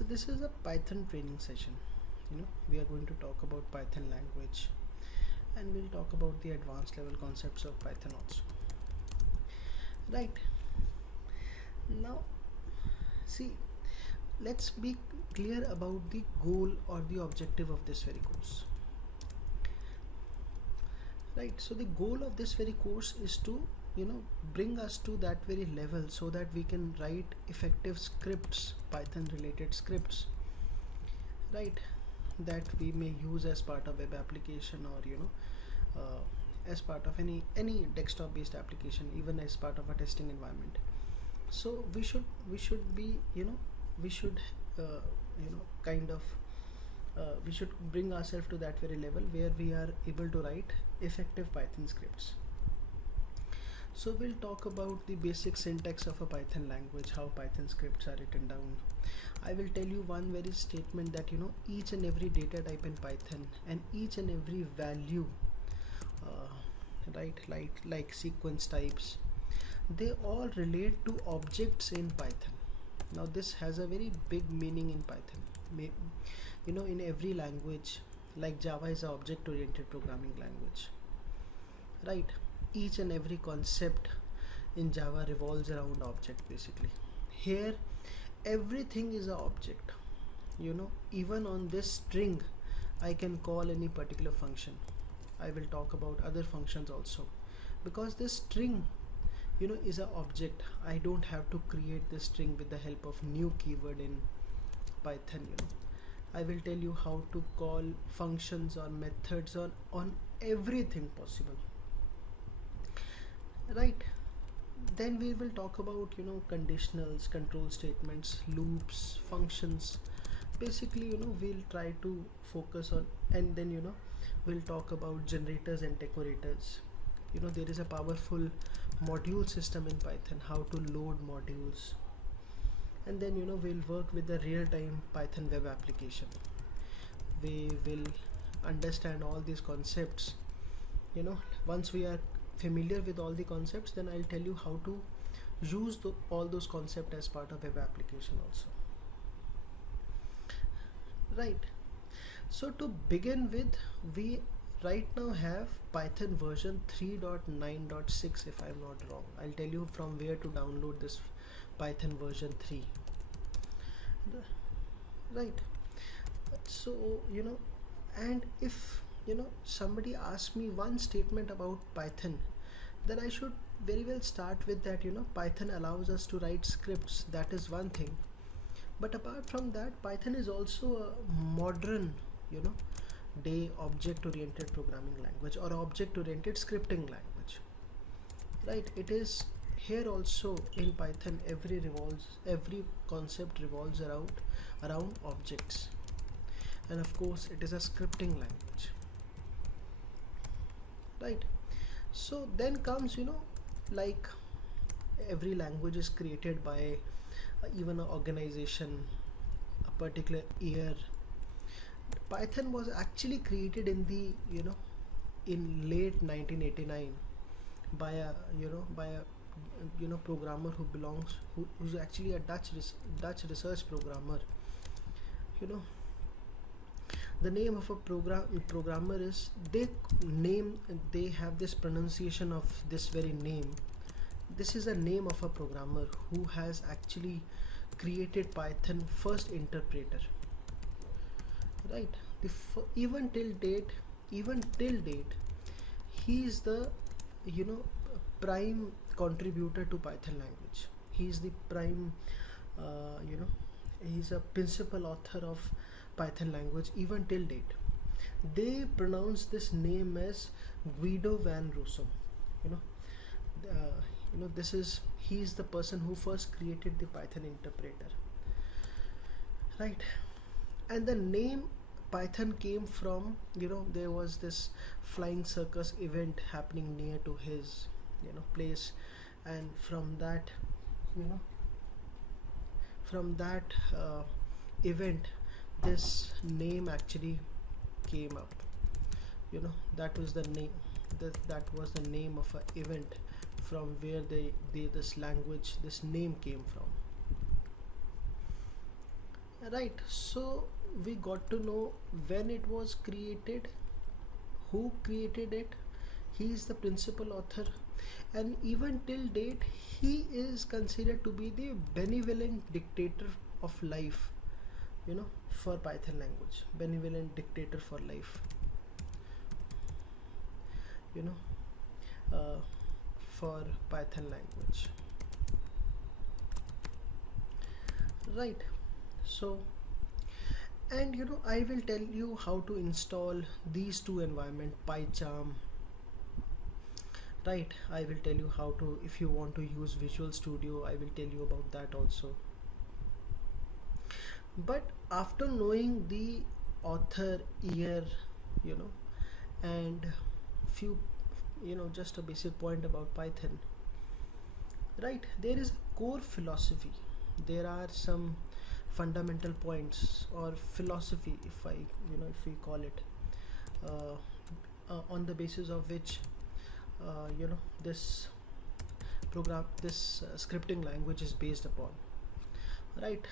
So this is a Python training session. We are going to talk about Python language, and we'll talk about the advanced level concepts of Python also. Right. Now, see, let's be clear about the goal or the objective of this very course. Right. So the goal of this very course is to bring us to that very level so that we can write effective scripts, Python related scripts, right, that we may use as part of web application, or as part of any desktop based application, even as part of a testing environment. So we should be we should we should bring ourselves to that very level where we are able to write effective Python scripts. So we'll talk about the basic syntax of a Python language, how Python scripts are written down. I will tell you one very statement that each and every data type in Python and each and every value, right, like sequence types, they all relate to objects in Python. Now this has a very big meaning in Python. In every language, like Java is an object oriented programming language, right? Each and every concept in Java revolves around object basically. Here everything is an object. Even on this string I can call any particular function. I will talk about other functions also, because this string is an object. I don't have to create this string with the help of new keyword in Python. I will tell you how to call functions or methods on everything possible, right? Then we will talk about conditionals, control statements, loops, functions. Basically we'll try to focus on, and then we'll talk about generators and decorators. There is a powerful module system in Python, how to load modules. And then we'll work with the real-time Python web application. We will understand all these concepts. Once we are familiar with all the concepts, then I'll tell you how to use all those concepts as part of web application also, right? So to begin with, we right now have Python version 3.9.6 if I'm not wrong. I'll tell you from where to download this Python version 3, right? So and if somebody asks me one statement about Python, then I should very well start with that Python allows us to write scripts. That is one thing, but apart from that, Python is also a modern day object oriented programming language or object oriented scripting language, right? It is here also in Python, every concept revolves around objects, and of course it is a scripting language, right? So then comes like every language is created by even an organization, a particular year. Python was actually created in the in late 1989 by a programmer who's actually a Dutch research programmer. The name of a programmer is, they have this pronunciation of this very name. This is a name of a programmer who has actually created Python first interpreter, right? Even till date, he is the prime contributor to Python language. He is the prime he's a principal author of Python language even till date. They pronounce this name as Guido van Rossum. He's the person who first created the Python interpreter, right? And the name Python came from there was this flying circus event happening near to his place, and from that event this name actually came up. That was the name, that was the name of an event from where this name came from. Right, so we got to know when it was created, who created it. He is the principal author, and even till date he is considered to be the benevolent dictator of life, for Python language. Benevolent dictator for life, you know for Python language. Right, so, and I will tell you how to install these two environment, Pycharm. Right, I will tell you how to, if you want to use Visual Studio, I will tell you about that also. But after knowing the author, year, and few, just a basic point about Python, right, there is a core philosophy. There are some fundamental points or philosophy, if we call it, on the basis of which this scripting language is based upon. Right,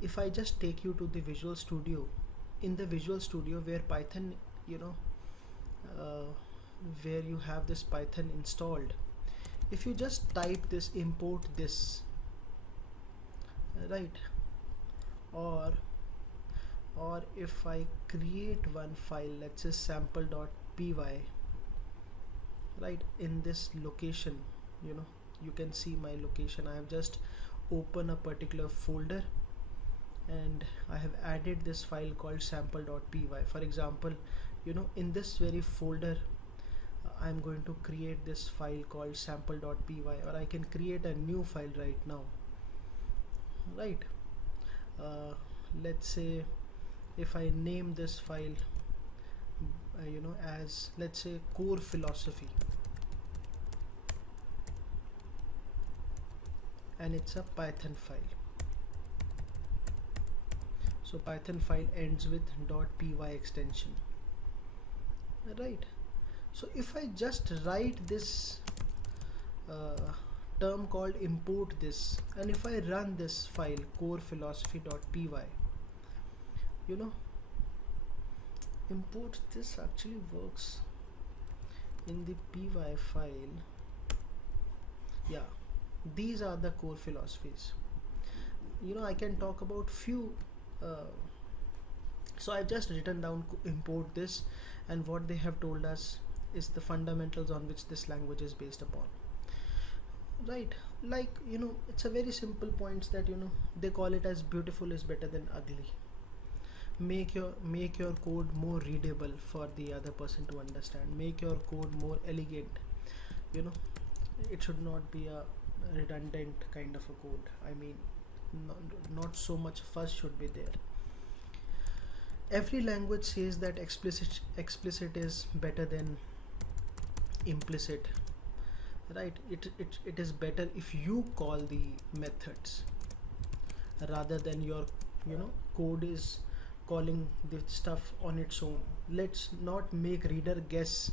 if I just take you to the Visual Studio, in the Visual Studio where Python, where you have this Python installed, if you just type this, import this, right, or if I create one file, let's say sample.py, right, in this location, you can see my location. I have just opened a particular folder and I have added this file called sample.py. For example, in this very folder, I'm going to create this file called sample.py, or I can create a new file right now. Right, let's say if I name this file as, let's say, core philosophy, and it's a Python file. So Python file ends with .py extension. Right, so if I just write this term called import this, and if I run this file core philosophy.py, import this actually works in the py file. Yeah, these are the core philosophies. I can talk about few. So I've just written down import this, and what they have told us is the fundamentals on which this language is based upon. Right, like, it's a very simple points that they call it as beautiful is better than ugly. Make your code more readable for the other person to understand. Make your code more elegant. It should not be a redundant kind of a code. I mean, not so much fuss should be there. Every language says that explicit is better than implicit. Right, it is better if you call the methods rather than your code is calling the stuff on its own. Let's not make reader guess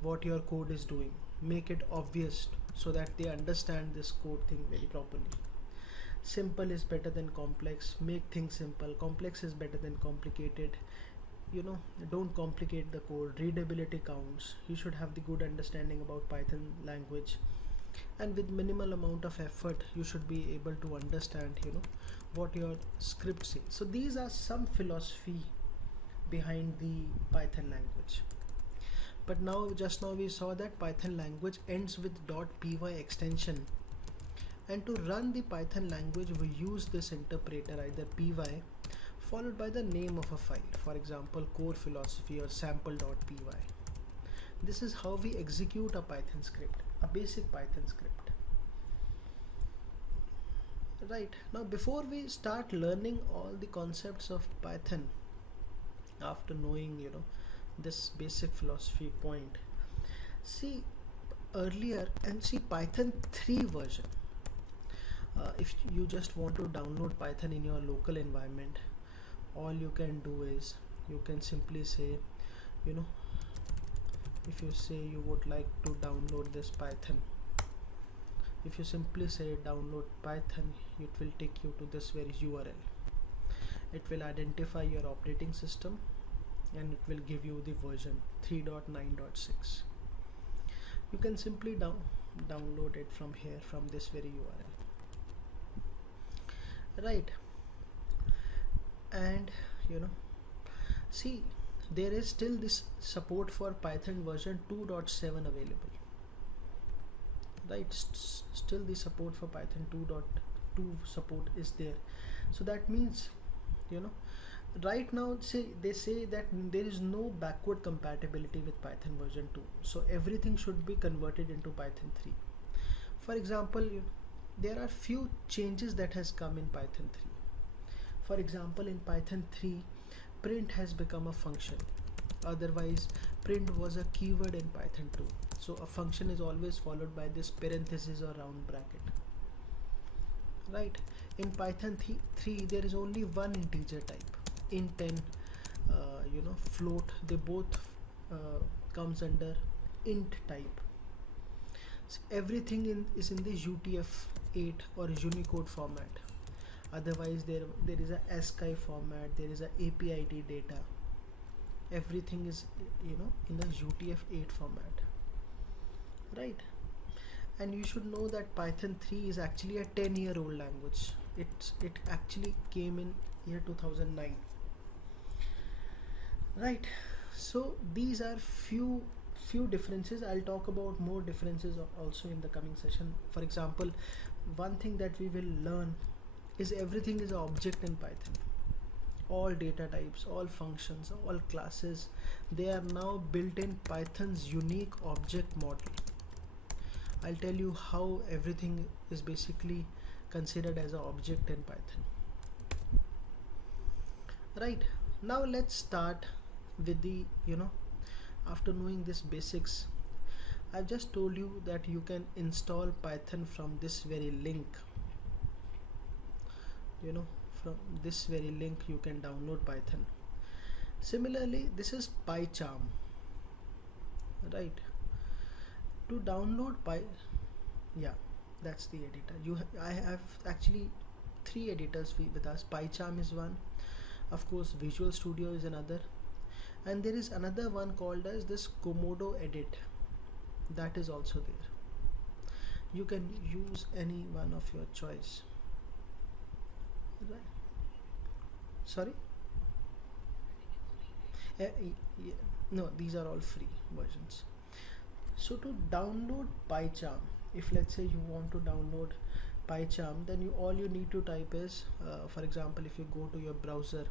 what your code is doing. Make it obvious so that they understand this code thing very properly. Simple is better than complex. Make things simple. Complex is better than complicated. Don't complicate the code. Readability counts. You should have the good understanding about Python language, and with minimal amount of effort you should be able to understand what your script says. So these are some philosophy behind the Python language. But just now we saw that Python language ends with .py extension, and to run the Python language we use this interpreter, either py followed by the name of a file, for example core philosophy or sample.py. This is how we execute a Python script, a basic Python script. Right, now before we start learning all the concepts of Python, after knowing this basic philosophy point, see earlier, and see Python 3 version. If you just want to download Python in your local environment, all you can do is you can simply say, if you say you would like to download this Python, if you simply say download Python, it will take you to this very URL. it will identify your operating system, and it will give you the version 3.9.6. You can simply download it from here, from this very URL, right? And see, there is still this support for Python version 2.7 available, right? Still the support for Python 2.2 support is there. So that means, right now they say that there is no backward compatibility with Python version 2, so everything should be converted into Python 3. For example, there are few changes that has come in Python 3. For example, in Python 3, print has become a function. Otherwise, print was a keyword in Python 2. So a function is always followed by this parenthesis or round bracket, right? In Python 3, there is only one integer type, int and float. They both comes under int type. So everything is in the UTF-8 or Unicode format. Otherwise, there is a ASCII format, there is a APID data. Everything is in the UTF-8 format, right? And you should know that Python 3 is actually a 10-year-old language. It actually came in year 2009, right? So these are few differences. I'll talk about more differences also in the coming session. For example, one thing that we will learn is everything is an object in Python. All data types, all functions, all classes, they are now built in Python's unique object model. I'll tell you how everything is basically considered as an object in Python. Right, now let's start with the, after knowing this basics, I've just told you that you can install Python from this very link. From this very link you can download Python. Similarly, this is Pycharm, right? To download that's the editor. I have actually 3 editors with us. Pycharm is one, of course Visual Studio is another, and there is another one called as this Comodo Edit, that is also there. You can use any one of your choice, right? Sorry? No, these are all free versions. So to download Pycharm, if let's say you want to download Pycharm, then all you need to type is, for example, if you go to your browser,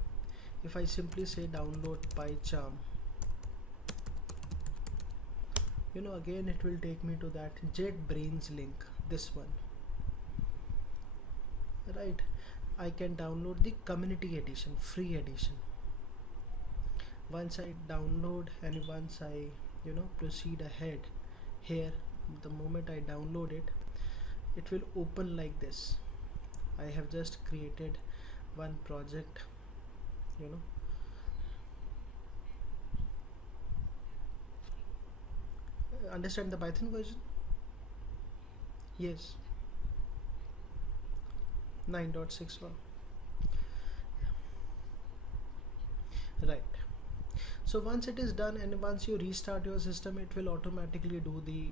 if I simply say download Pycharm, again it will take me to that JetBrains link, this one, right? I can download the community edition, free edition. Once I download and once I proceed ahead, here the moment I download it, it will open like this. I have just created one project, understand the Python version? Yes, 9.61, right? So once it is done and once you restart your system, it will automatically do the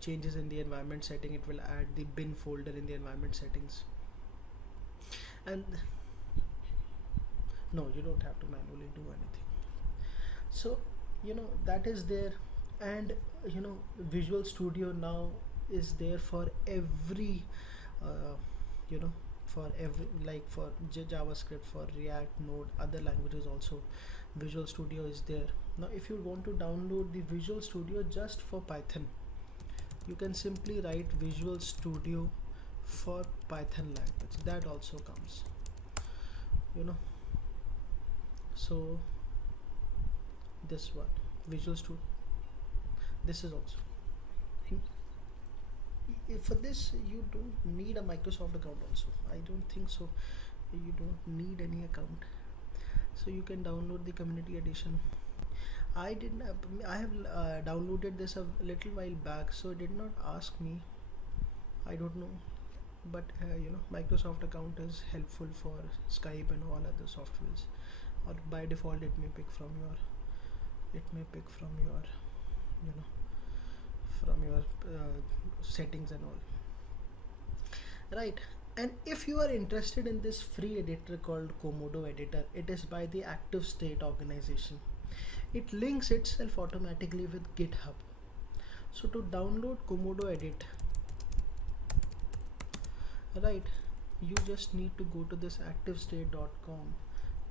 changes in the environment setting. It will add the bin folder in the environment settings, and no, you don't have to manually do anything. So that is there, and Visual Studio now is there for every for every, like for JavaScript, for React, Node, other languages also Visual Studio is there. Now if you want to download the Visual Studio just for Python, you can simply write Visual Studio for Python language. That also comes, so this one, Visual Studio, this is also. For this you don't need a Microsoft account also. I don't think so. You don't need any account, so you can download the community edition. I have downloaded this a little while back, so it did not ask me. I don't know but Microsoft account is helpful for Skype and all other softwares, or by default it may pick from your you know from your settings and all, right? And if you are interested in this free editor called Comodo Editor, it is by the Active State organization. It links itself automatically with GitHub. So to download Comodo Edit, right, you just need to go to this activestate.com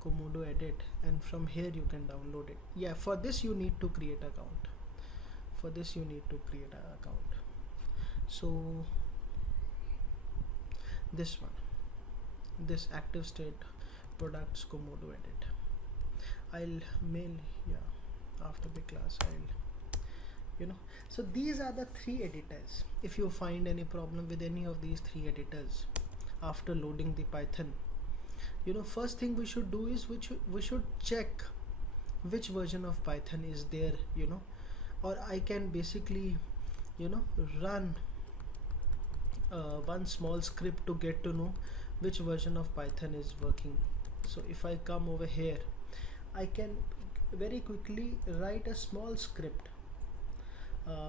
Comodo Edit, and from here you can download it. Yeah, for this you need to create an account. So this one, this Active State Products Comodo Edit, I'll mail, yeah, after the class I'll so these are the three editors. If you find any problem with any of these three editors after loading the Python, first thing we should do is we should check which version of Python is there, or I can basically run one small script to get to know which version of Python is working. So if I come over here, I can very quickly write a small script.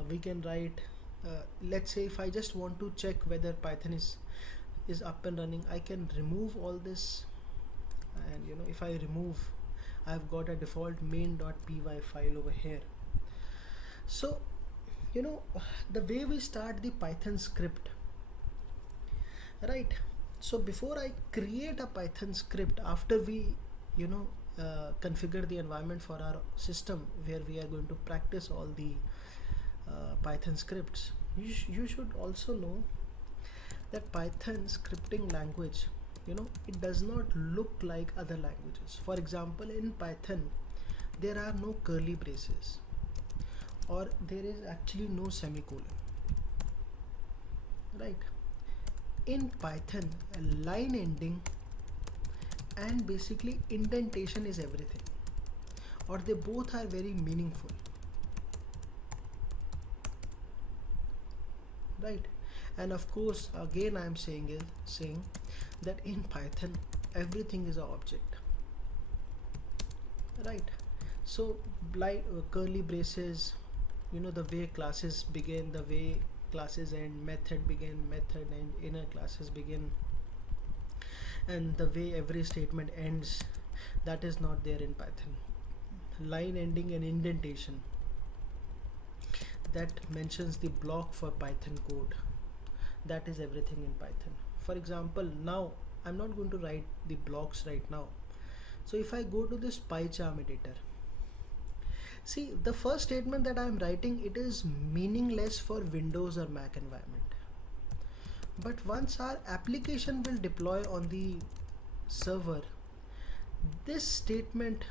We can write, let's say if I just want to check whether Python is up and running, I can remove all this, and if I remove, I've got a default main.py file over here. So the way we start the Python script, right? So before I create a Python script, after we configure the environment for our system where we are going to practice all the Python scripts, you should also know that Python scripting language, it does not look like other languages. For example, in Python there are no curly braces, or there is actually no semicolon, right? In Python, line ending and basically indentation is everything, or they both are very meaningful, right? And of course, again I am saying that in Python everything is an object, right? So like curly braces, the way classes begin, the way classes end, method begin, method and inner classes begin, and the way every statement ends, that is not there in Python. Line ending and indentation, that mentions the block for Python code, that is everything in Python. For example, now I'm not going to write the blocks right now. So if I go to this Pycharm editor, see, the first statement that I'm writing, it is meaningless for Windows or Mac environment. But once our application will deploy on the server, this statement,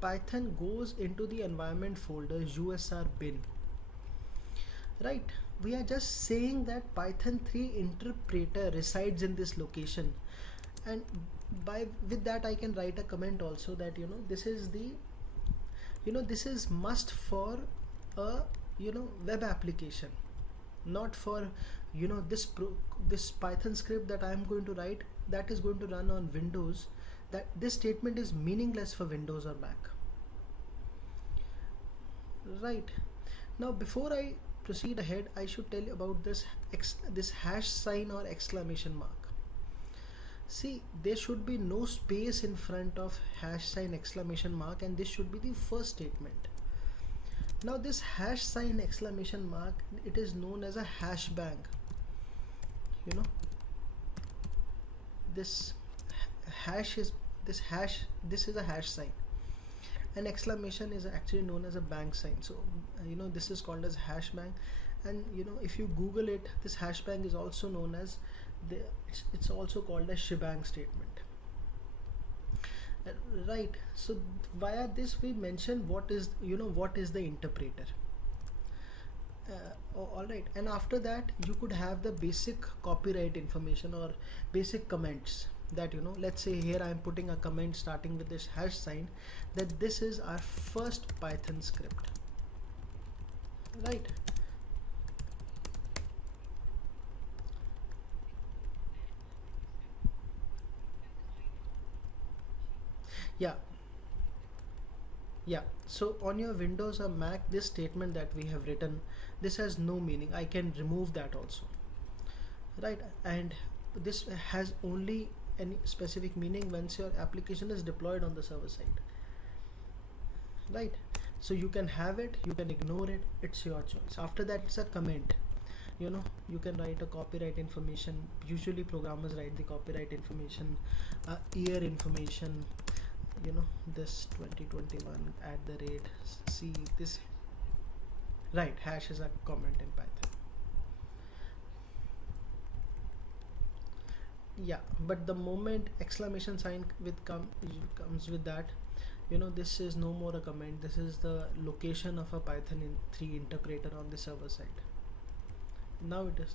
Python goes into the environment folder usr bin, right? We are just saying that Python 3 interpreter resides in this location, and with that I can write a comment also that this is the this is must for a web application, not for this Python script that I am going to write, that is going to run on Windows, that this statement is meaningless for Windows or Mac, right? Now before I proceed ahead, I should tell you about this hash sign or exclamation mark. See, there should be no space in front of hash sign exclamation mark, and this should be the first statement. Now this hash sign exclamation mark, it is known as a hash bang. This is a hash sign, and exclamation is actually known as a bang sign. So this is called as hash bang, and if you Google it, this hash bang is also known as it's also called a shebang statement, right? So via this we mention what is the interpreter. Alright, and after that you could have the basic copyright information or basic comments that let's say here I am putting a comment starting with this hash sign, that this is our first Python script, right? Yeah, yeah. So on your Windows or Mac, this statement that we have written, this has no meaning. I can remove that also, right? And this has only any specific meaning once your application is deployed on the server side, right? So you can have it, you can ignore it, it's your choice. After that, it's a comment. You know, you can write a copyright information. Usually programmers write the copyright information, year information, you know, this 2021 at the rate, see this, right? Hash is a comment in Python. Yeah, but the moment exclamation sign comes with that, you know, this is no more a comment. This is the location of a Python 3 interpreter on the server side. Now it is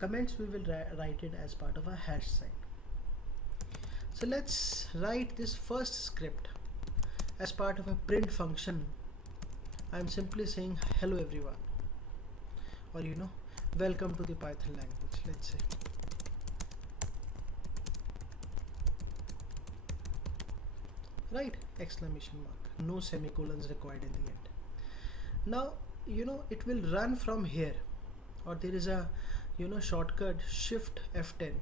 comments, we will write it as part of a hash sign. So let's write this first script as part of a print function. I'm simply saying hello everyone, or you know, welcome to the Python language, let's say. Right, exclamation mark, no semicolons required in the end. Now, you know, it will run from here, or there is a, you know, shortcut shift F10.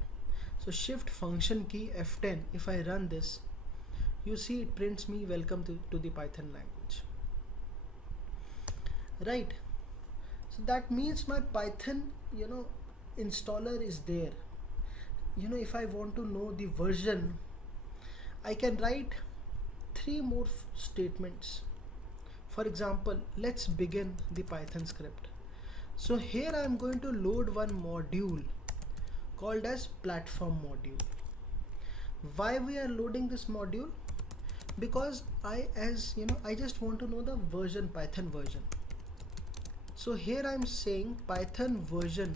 So shift function key F10, if I run this, you see it prints me welcome to the Python language, right? So that means my Python, you know, installer is there. You know, if I want to know the version, I can write 3 more statements. For example, let's begin the Python script. So here I am going to load one module called as platform module. Why we are loading this module? Because I just want to know the version, Python version. So here I am saying Python version,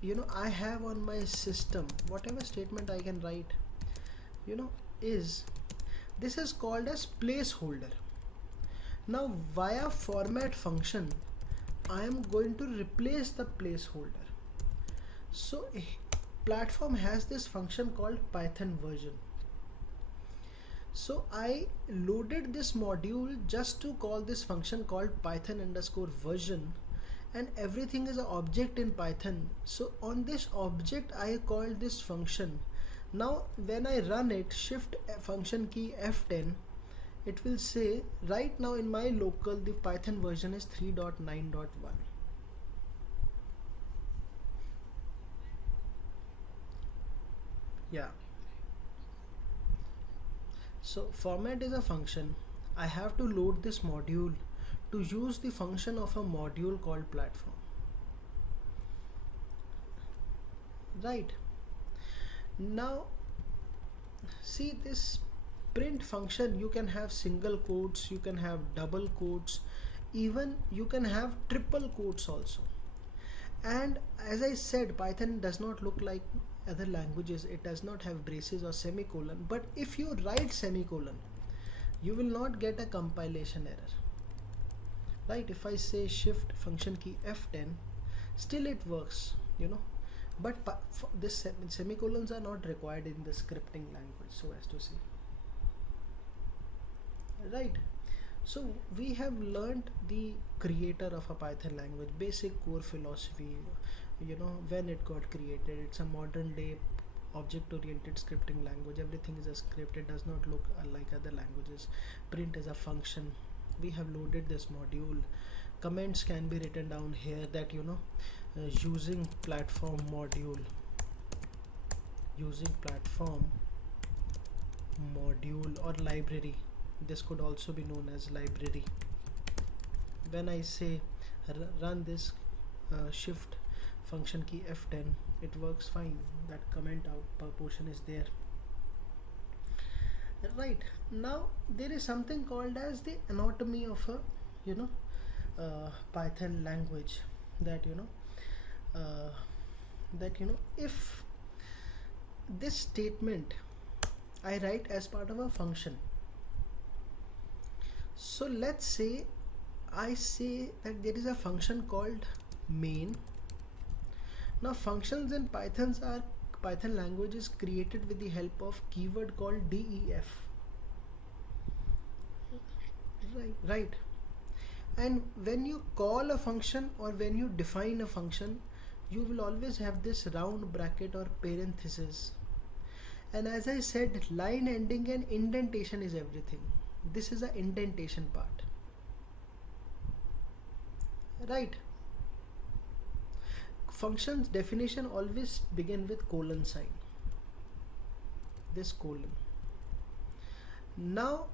you know, I have on my system, whatever statement I can write, you know, this is called as placeholder. Now via format function, I am going to replace the placeholder. So platform has this function called Python version. So I loaded this module just to call this function called Python_version, and everything is an object in Python. So on this object I called this function. Now when I run it, shift function key F10, it will say right now in my local the Python version is 3.9.1. Yeah. So format is a function. I have to load this module to use the function of a module called platform. Right. Now see this print function, you can have single quotes, you can have double quotes, even you can have triple quotes also. And as I said, Python does not look like other languages. It does not have braces or semicolon, but if you write semicolon, you will not get a compilation error, right? If I say shift function key F10, still it works, you know, but this semicolons are not required in the scripting language, so as to say, right? So we have learned the creator of a Python language, basic core philosophy, you know, when it got created. It's a modern day object oriented scripting language. Everything is a script, it does not look like other languages. Print is a function. We have loaded this module. Comments can be written down here that, you know, using platform module, or library. This could also be known as library. When I say run this shift function key F10, it works fine. That comment out portion is there. Right, now there is something called as the anatomy of a, you know, Python language, that if this statement I write as part of a function. So let's say I say that there is a function called main. Now functions in Python language is created with the help of keyword called def. right. And when you call a function or when you define a function, you will always have this round bracket or parenthesis. And as I said, line ending and indentation is everything. This is the indentation part, right? Functions definition always begin with colon sign, this colon. Now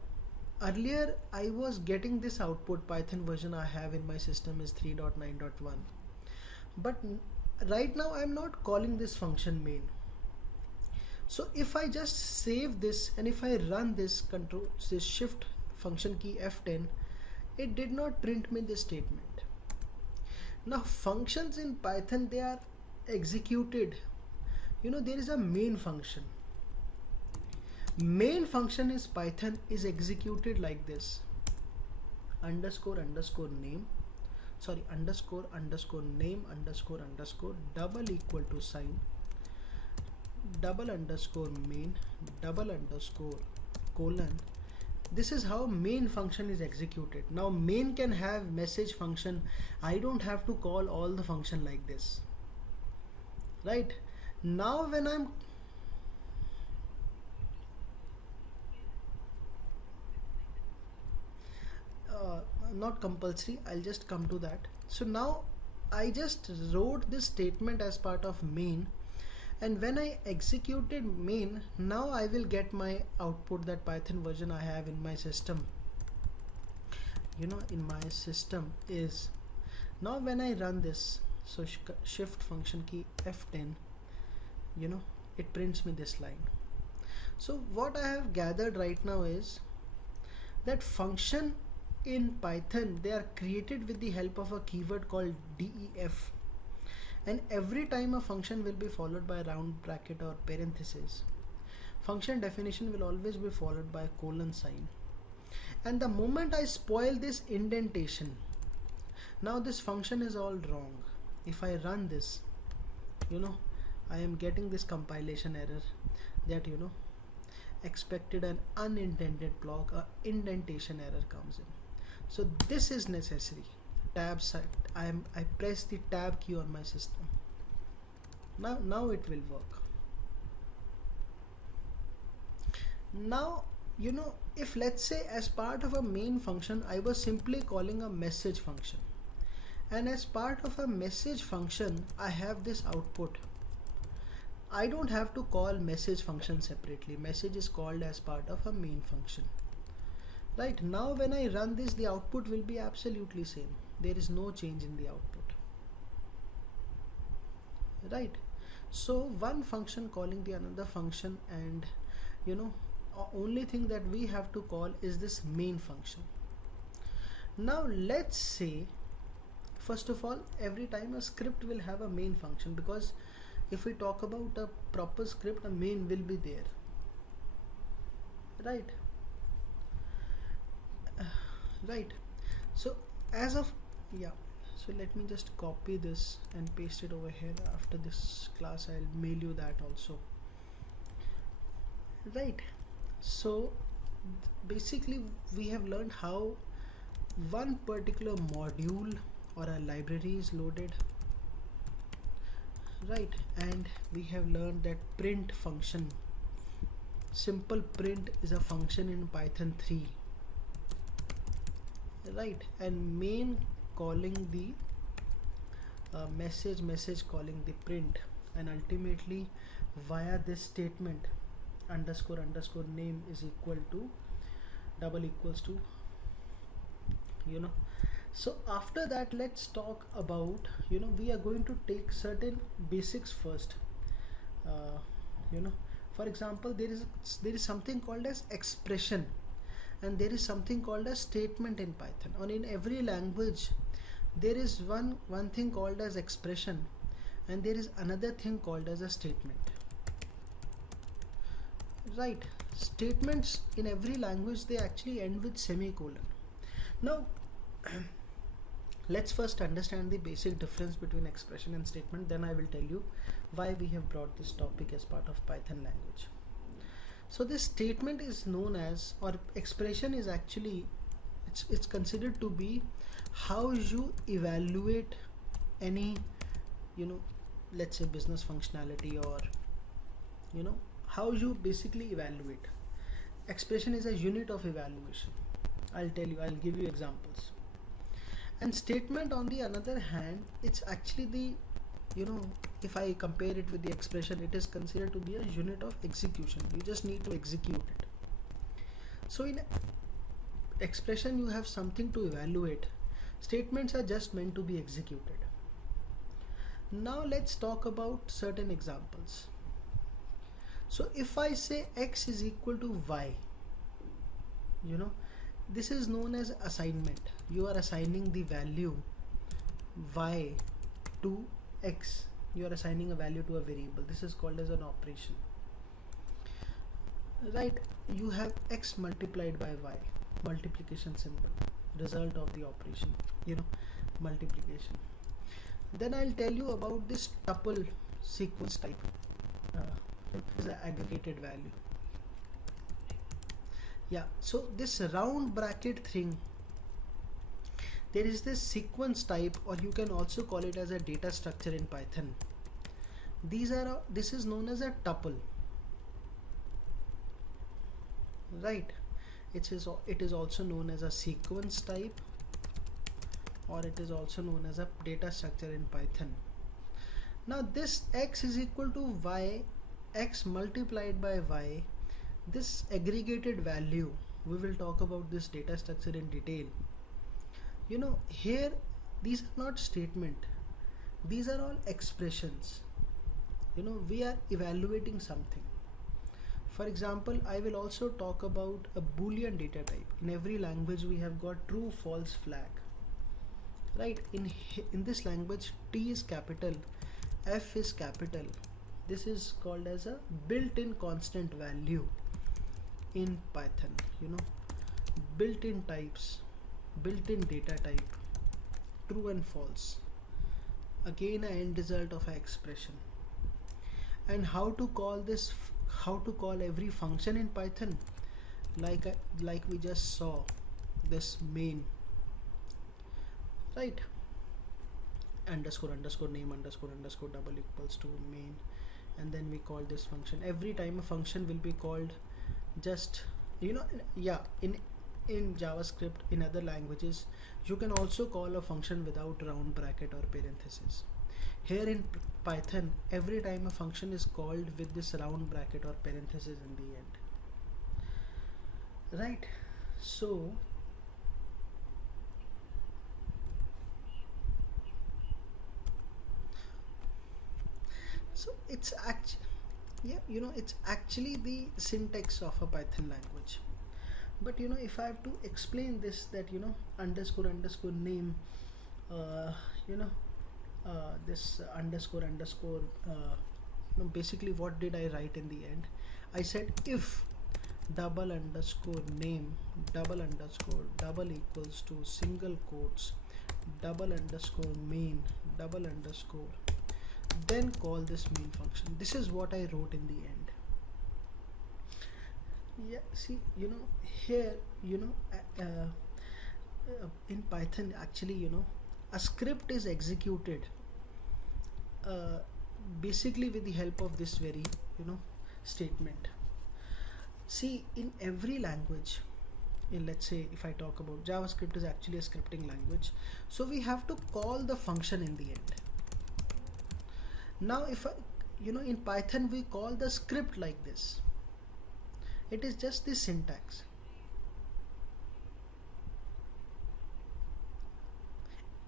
earlier I was getting this output. Python version I have in my system is 3.9.1, but right now I'm not calling this function main. So if I just save this and if I run this shift function key F10, it did not print me this statement. Now functions in Python, they are executed. There is a main function. Main function is Python is executed like this: underscore underscore name, sorry, underscore underscore name underscore underscore double equal to sign, double underscore main, double underscore colon. This is how main function is executed. Now main can have message function. I don't have to call all the function like this, right? Now when I'm not compulsory, I'll just come to that. So now I just wrote this statement as part of main, and when I executed main, now I will get my output, that Python version I have in my system. In my system is, now when I run this, so shift function key F10, it prints me this line. So what I have gathered right now is that function in Python, they are created with the help of a keyword called def, and every time a function will be followed by a round bracket or parenthesis. Function definition will always be followed by a colon sign. And the moment I spoil this indentation, now this function is all wrong. If I run this, I am getting this compilation error that expected an unintended block, a indentation error comes in. So this is necessary. Tab side, I press the tab key on my system. Now it will work. Now if let's say as part of a main function I was simply calling a message function, and as part of a message function I have this output, I don't have to call message function separately. Message is called as part of a main function. Right, now when I run this, the output will be absolutely same. There is no change in the output. Right, so one function calling the another function, and only thing that we have to call is this main function. Now let's say, first of all, every time a script will have a main function, because if we talk about a proper script, a main will be there, right? Right, so as of so let me just copy this and paste it over here. After this class I'll mail you that also, right? So basically we have learned how one particular module or a library is loaded, right? And we have learned that print function, simple print, is a function in Python 3, right? And main calling the message calling the print, and ultimately via this statement underscore underscore name is equal to double equals to So after that, let's talk about we are going to take certain basics first. For example, there is something called as expression, and there is something called as statement in Python. And in every language there is one thing called as expression, and there is another thing called as a statement, right? Statements in every language, they actually end with semicolon. Now let's first understand the basic difference between expression and statement, then I will tell you why we have brought this topic as part of Python language. So this statement is known as, or expression is actually, It's considered to be how you evaluate any, you know, let's say business functionality, or you know, how you basically evaluate. Expression is a unit of evaluation. I'll give you examples. And statement, on the other hand, it's actually the, you know, if I compare it with the expression, it is considered to be a unit of execution. You just need to execute it. So in expression you have something to evaluate. Statements are just meant to be executed. Now let's talk about certain examples. So if I say x is equal to y, you know, this is known as assignment. You are assigning the value y to x. You are assigning a value to a variable. This is called as an operation. Right? You have x multiplied by y, multiplication symbol, result of the operation, you know, multiplication. Then I'll tell you about this tuple sequence type. Is the aggregated value. Yeah, so this round bracket thing, there is this sequence type, or you can also call it as a data structure in Python. This is known as a tuple, right? It is also known as a sequence type, or it is also known as a data structure in Python. Now this x is equal to y, x multiplied by y, this aggregated value, we will talk about this data structure in detail. You know, here these are not statement, these are all expressions. You know, we are evaluating something. For example, I will also talk about a Boolean data type. In every language we have got true false flag, right? In this language, T is capital, F is capital. This is called as a built-in constant value in Python. You know, built-in types, built-in data type, true and false, again an end result of an expression. And how to call this, how to call every function in Python, like we just saw, this main, right? Underscore underscore name underscore underscore double equals to main, and then we call this function. Every time a function will be called, just, you know, yeah, in JavaScript, in other languages, you can also call a function without round bracket or parenthesis. Here in Python, every time a function is called with this round bracket or parenthesis in the end, right? So it's actually, yeah, you know, it's actually the syntax of a Python language. But you know, if I have to explain this, that, you know, underscore underscore name, you know, this underscore underscore, you know, basically what did I write in the end? I said if double underscore name double underscore double equals to single quotes double underscore main double underscore, then call this main function. This is what I wrote in the end. Yeah, see, you know, here, you know, in Python, actually, you know, a script is executed basically with the help of this very, you know, statement. See, in every language, let's say if I talk about JavaScript, is actually a scripting language, so we have to call the function in the end. Now if you know, in Python we call the script like this. It is just the syntax.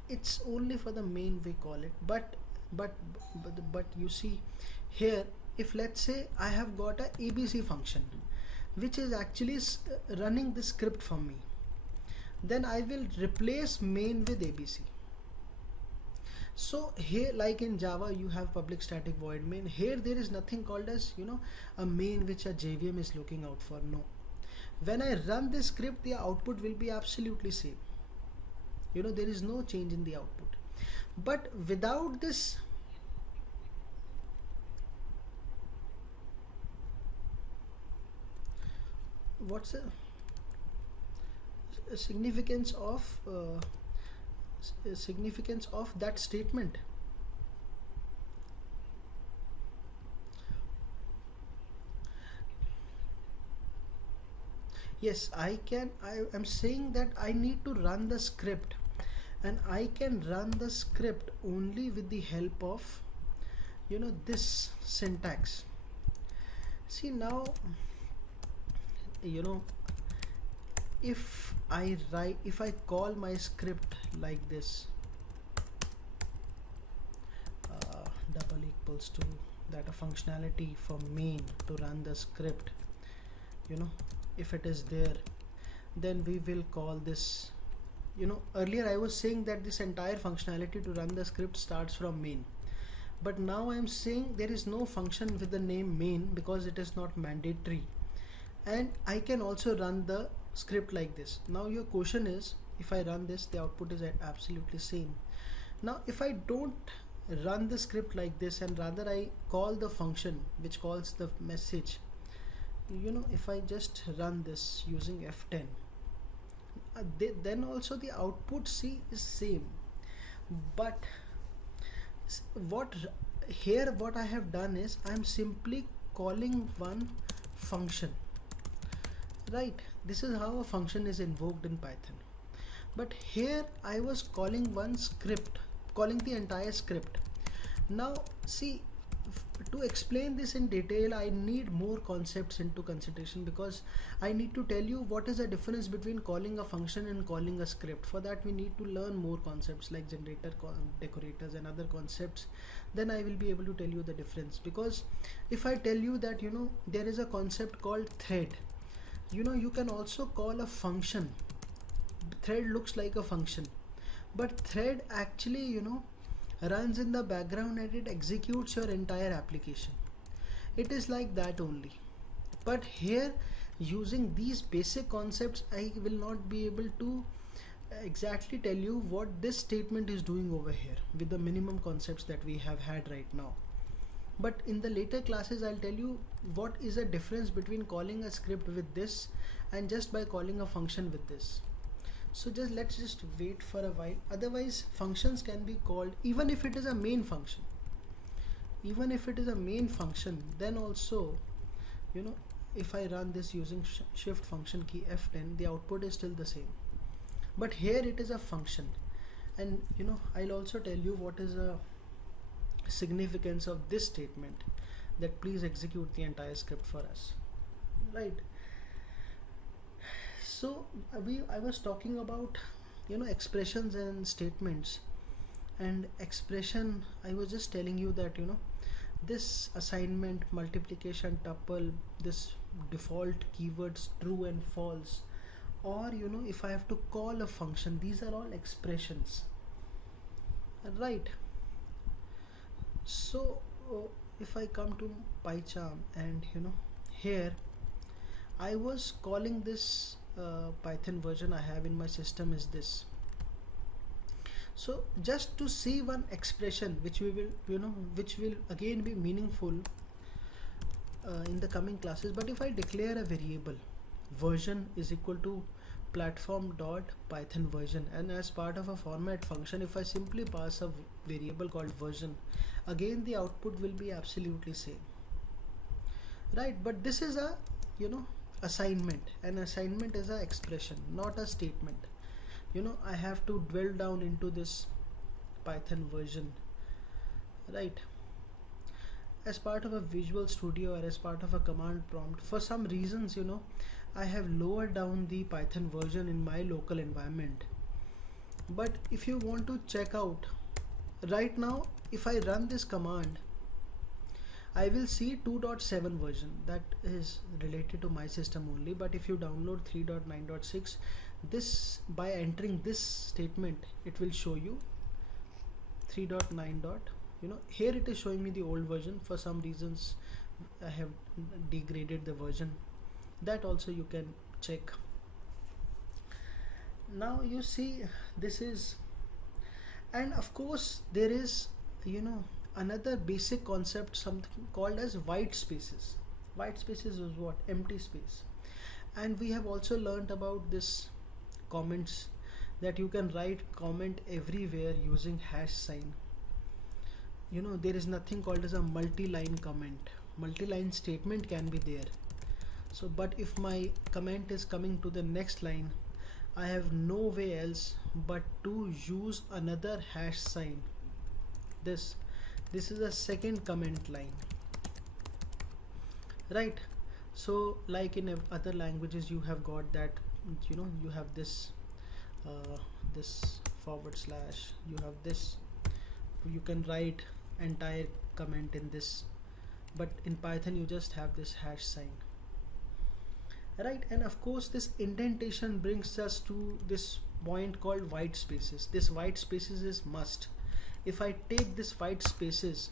It's only for the main we call it, but you see here, if let's say I have got a ABC function which is actually running the script for me, then I will replace main with ABC. So here, like in Java, you have public static void main. Here there is nothing called as, you know, a main which a JVM is looking out for. No, when I run this script, the output will be absolutely same. You know, there is no change in the output. But without this, significance of significance of that statement. Yes, I am saying that I need to run the script, and I can run the script only with the help of this syntax. See now, if I call my script like this, double equals to that a functionality for main to run the script, if it is there, then we will call this, earlier I was saying that this entire functionality to run the script starts from main, but now I am saying there is no function with the name main because it is not mandatory, and I can also run the script like this. Now your question is, if I run this, the output is absolutely same. Now if I don't run the script like this and rather I call the function which calls the message, if I just run this using F10, then also the output C is same. But what I have done is I am simply calling one function, right? This is how a function is invoked in Python. But here I was calling one script, calling the entire script. Now see, to explain this in detail, I need more concepts into consideration, because I need to tell you what is the difference between calling a function and calling a script. For that we need to learn more concepts like generator, decorators and other concepts. Then I will be able to tell you the difference. Because if I tell you that there is a concept called thread, you can also call a function. Thread looks like a function, but thread actually runs in the background and it executes your entire application. It is like that only. But here, using these basic concepts, I will not be able to exactly tell you what this statement is doing over here with the minimum concepts that we have had right now. But in the later classes I'll tell you what is the difference between calling a script with this and just by calling a function with this. So let's just wait for a while. Otherwise functions can be called even if it is a main function. Even if it is a main function, then also if I run this using shift function key F10, the output is still the same. But here it is a function, and I'll also tell you what is a significance of this statement, that please execute the entire script for us, right? So I was talking about expressions and statements. And expression, I was just telling you that this assignment, multiplication, tuple, this default keywords true and false, or if I have to call a function, these are all expressions, right? So if I come to Pycharm, and here I was calling this Python version I have in my system is this. So just to see one expression which we will which will again be meaningful in the coming classes. But if I declare a variable version is equal to platform.python version, and as part of a format function, if I simply pass a variable called version, again the output will be absolutely same, right? But this is a assignment. An assignment is an expression, not a statement. I have to dwell down into this Python version, right? As part of a Visual Studio or as part of a command prompt, for some reasons I have lowered down the Python version in my local environment. But if you want to check out right now, if I run this command, I will see 2.7 version, that is related to my system only. But if you download 3.9.6, this, by entering this statement, it will show you 3.9. Here it is showing me the old version. For some reasons I have degraded the version. That also you can check. Now you see this is, and of course there is another basic concept, something called as white spaces. White spaces is what? Empty space. And we have also learned about this comments, that you can write comment everywhere using hash sign. You know, there is nothing called as a multi-line comment. Multi-line statement can be there. So, but if my comment is coming to the next line, I have no way else but to use another hash sign. This is a second comment line, right? So like in other languages you have got that, you know, you have this this forward slash, you have this, you can write entire comment in this, but in Python you just have this hash sign, right? And of course this indentation brings us to this point called white spaces. This white spaces is must. If I take this white spaces,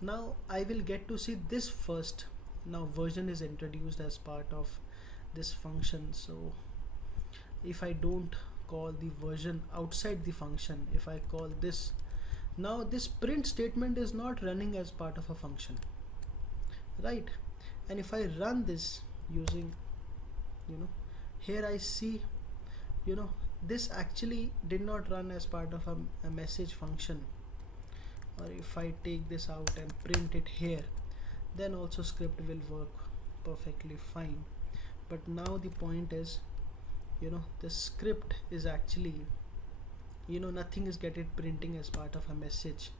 now I will get to see this first. Now version is introduced as part of this function, so if I don't call the version outside the function, if I call this, now this print statement is not running as part of a function, right? And if I run this using, you know, here I see, you know, this actually did not run as part of a message function. Or if I take this out and print it here, then also script will work perfectly fine. But now the point is, you know, the script is actually, you know, nothing is getting printing as part of a message.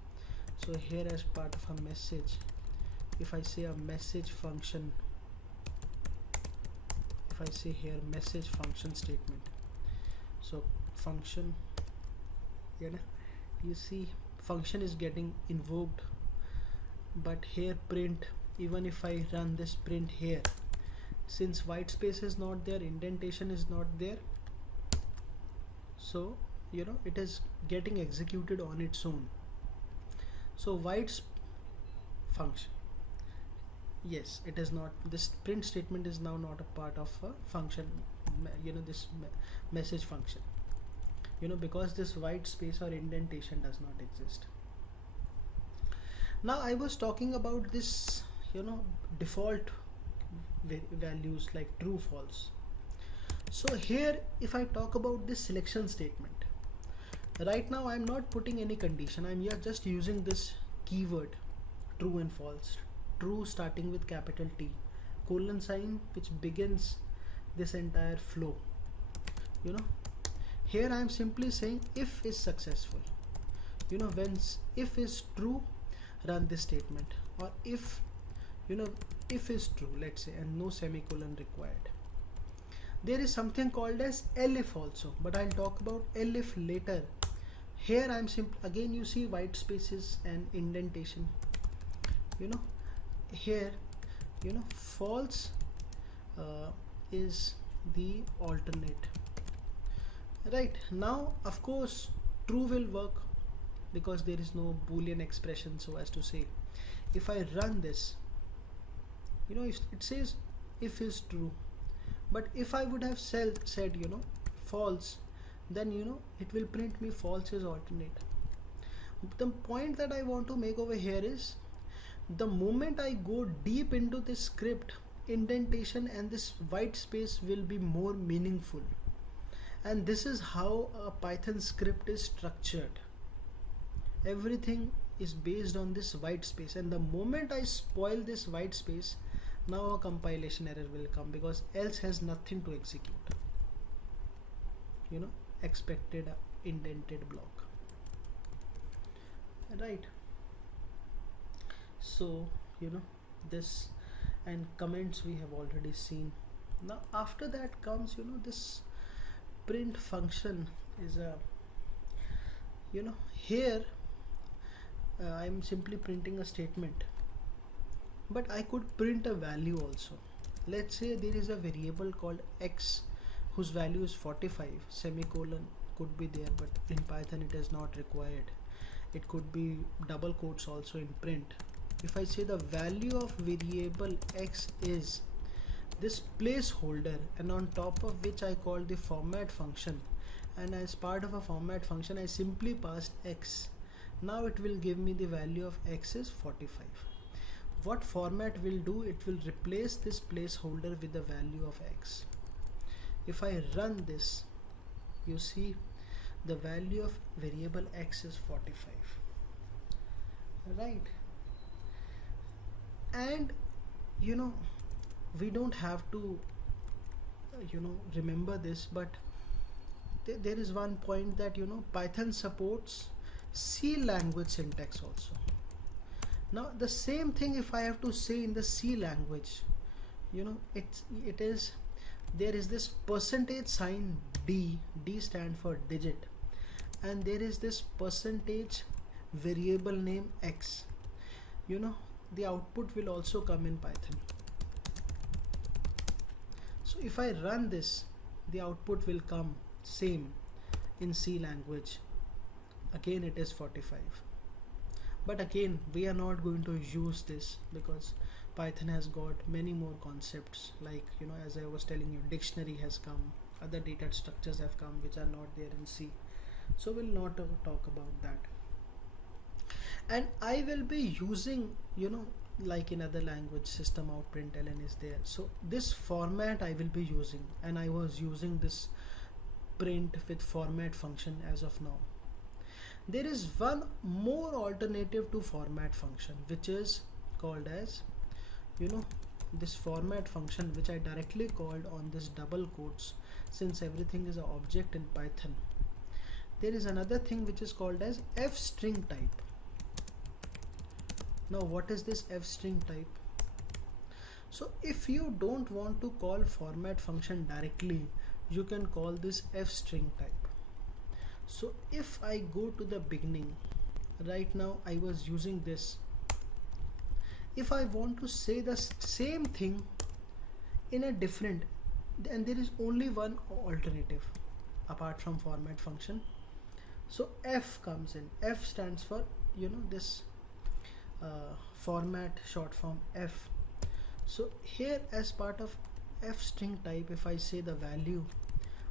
So here as part of a message, if I say a message function, if I say here message function statement, so function, you know, you see function is getting invoked, but here print, even if I run this print here, since white space is not there, indentation is not there, so you know it is getting executed on its own. So function, yes, it is not, this print statement is now not a part of a function, you know, this message function, you know, because this white space or indentation does not exist. Now I was talking about this, you know, default values like true, false. So here if I talk about this selection statement, right now I'm not putting any condition, I'm just using this keyword true and false. True starting with capital T, colon sign, which begins this entire flow. You know, here I am simply saying if is successful, you know, when if is true, run this statement, or if, you know, if is true, let's say, and no semicolon required. There is something called as elif also, but I'll talk about elif later. Here I'm simply, again you see white spaces and indentation, you know, here, you know, false is the alternate, right? Now of course true will work because there is no Boolean expression, so as to say, if I run this, you know, if it says if is true, but if I would have said, you know, false, then you know it will print me false is alternate. The point that I want to make over here is, the moment I go deep into this script, indentation and this white space will be more meaningful, and this is how a Python script is structured. Everything is based on this white space, and the moment I spoil this white space, now a compilation error will come, because else has nothing to execute, you know, expected indented block, right? So you know, this and comments we have already seen. Now after that comes, you know, this print function is a, you know, here I'm simply printing a statement, but I could print a value also. Let's say there is a variable called x whose value is 45, semicolon could be there, but in Python it is not required. It could be double quotes also in print. If I say the value of variable x is this placeholder, and on top of which I call the format function, and as part of a format function I simply passed x, now it will give me the value of x is 45. What format will do, it will replace this placeholder with the value of x. If I run this, you see the value of variable x is 45, right? And you know, we don't have to remember this, but there is one point that Python supports C language syntax also. Now the same thing, if I have to say in the C language, it is, there is this percentage sign D stand for digit, and there is this percentage variable name x. The output will also come in Python. So if I run this, the output will come same in C language. Again it is 45. But again, we are not going to use this because Python has got many more concepts, like as I was telling you, dictionary has come, other data structures have come which are not there in C. So we'll not talk about that. And I will be using, like in other language, system out println is there. So this format I will be using, and I was using this print with format function as of now. There is one more alternative to format function, which is called as, this format function, which I directly called on this double quotes, since everything is an object in Python. There is another thing which is called as f string type. Now what is this f string type? So if you don't want to call format function directly, you can call this f string type. So if I go to the beginning, right now I was using this. If I want to say the same thing in a different, and there is only one alternative apart from format function. So f comes in. F stands for this format short form f. So here, as part of f string type, if I say the value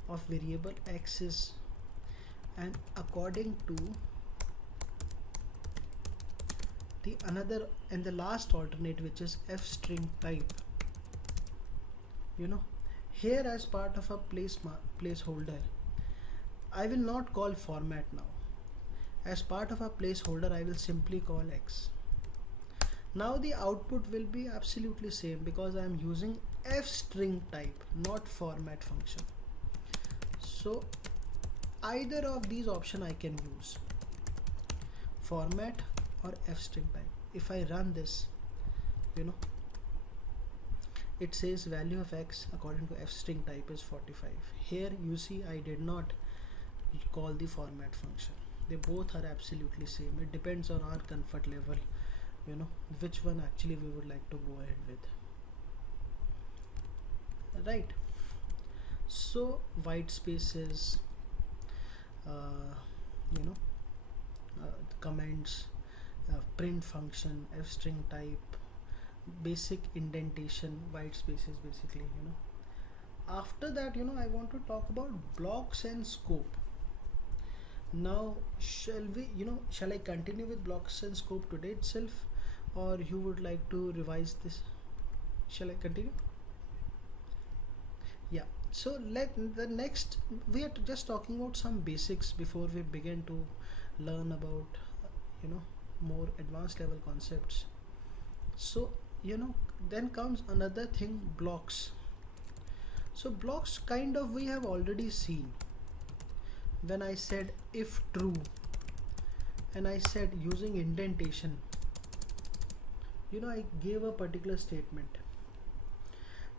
of variable x is, and according to the another and the last alternate, which is f string type, here as part of a placeholder, I will not call format now. As part of a placeholder, I will simply call x. Now the output will be absolutely same because I am using f string type, not format function. So either of these option I can use, format or f string type. If I run this, it says value of x according to f string type is 45. Here you see I did not call the format function. They both are absolutely same. It depends on our comfort level, which one actually we would like to go ahead with, right? So white spaces, comments, print function, f string type, basic indentation, white spaces basically. After that, I want to talk about blocks and scope. Now shall I continue with blocks and scope today itself, or you would like to revise this? Shall I continue? Yeah. So the next, we are just talking about some basics before we begin to learn about more advanced level concepts. So then comes another thing, blocks. So blocks kind of we have already seen. When I said if true, and I said using indentation, I gave a particular statement.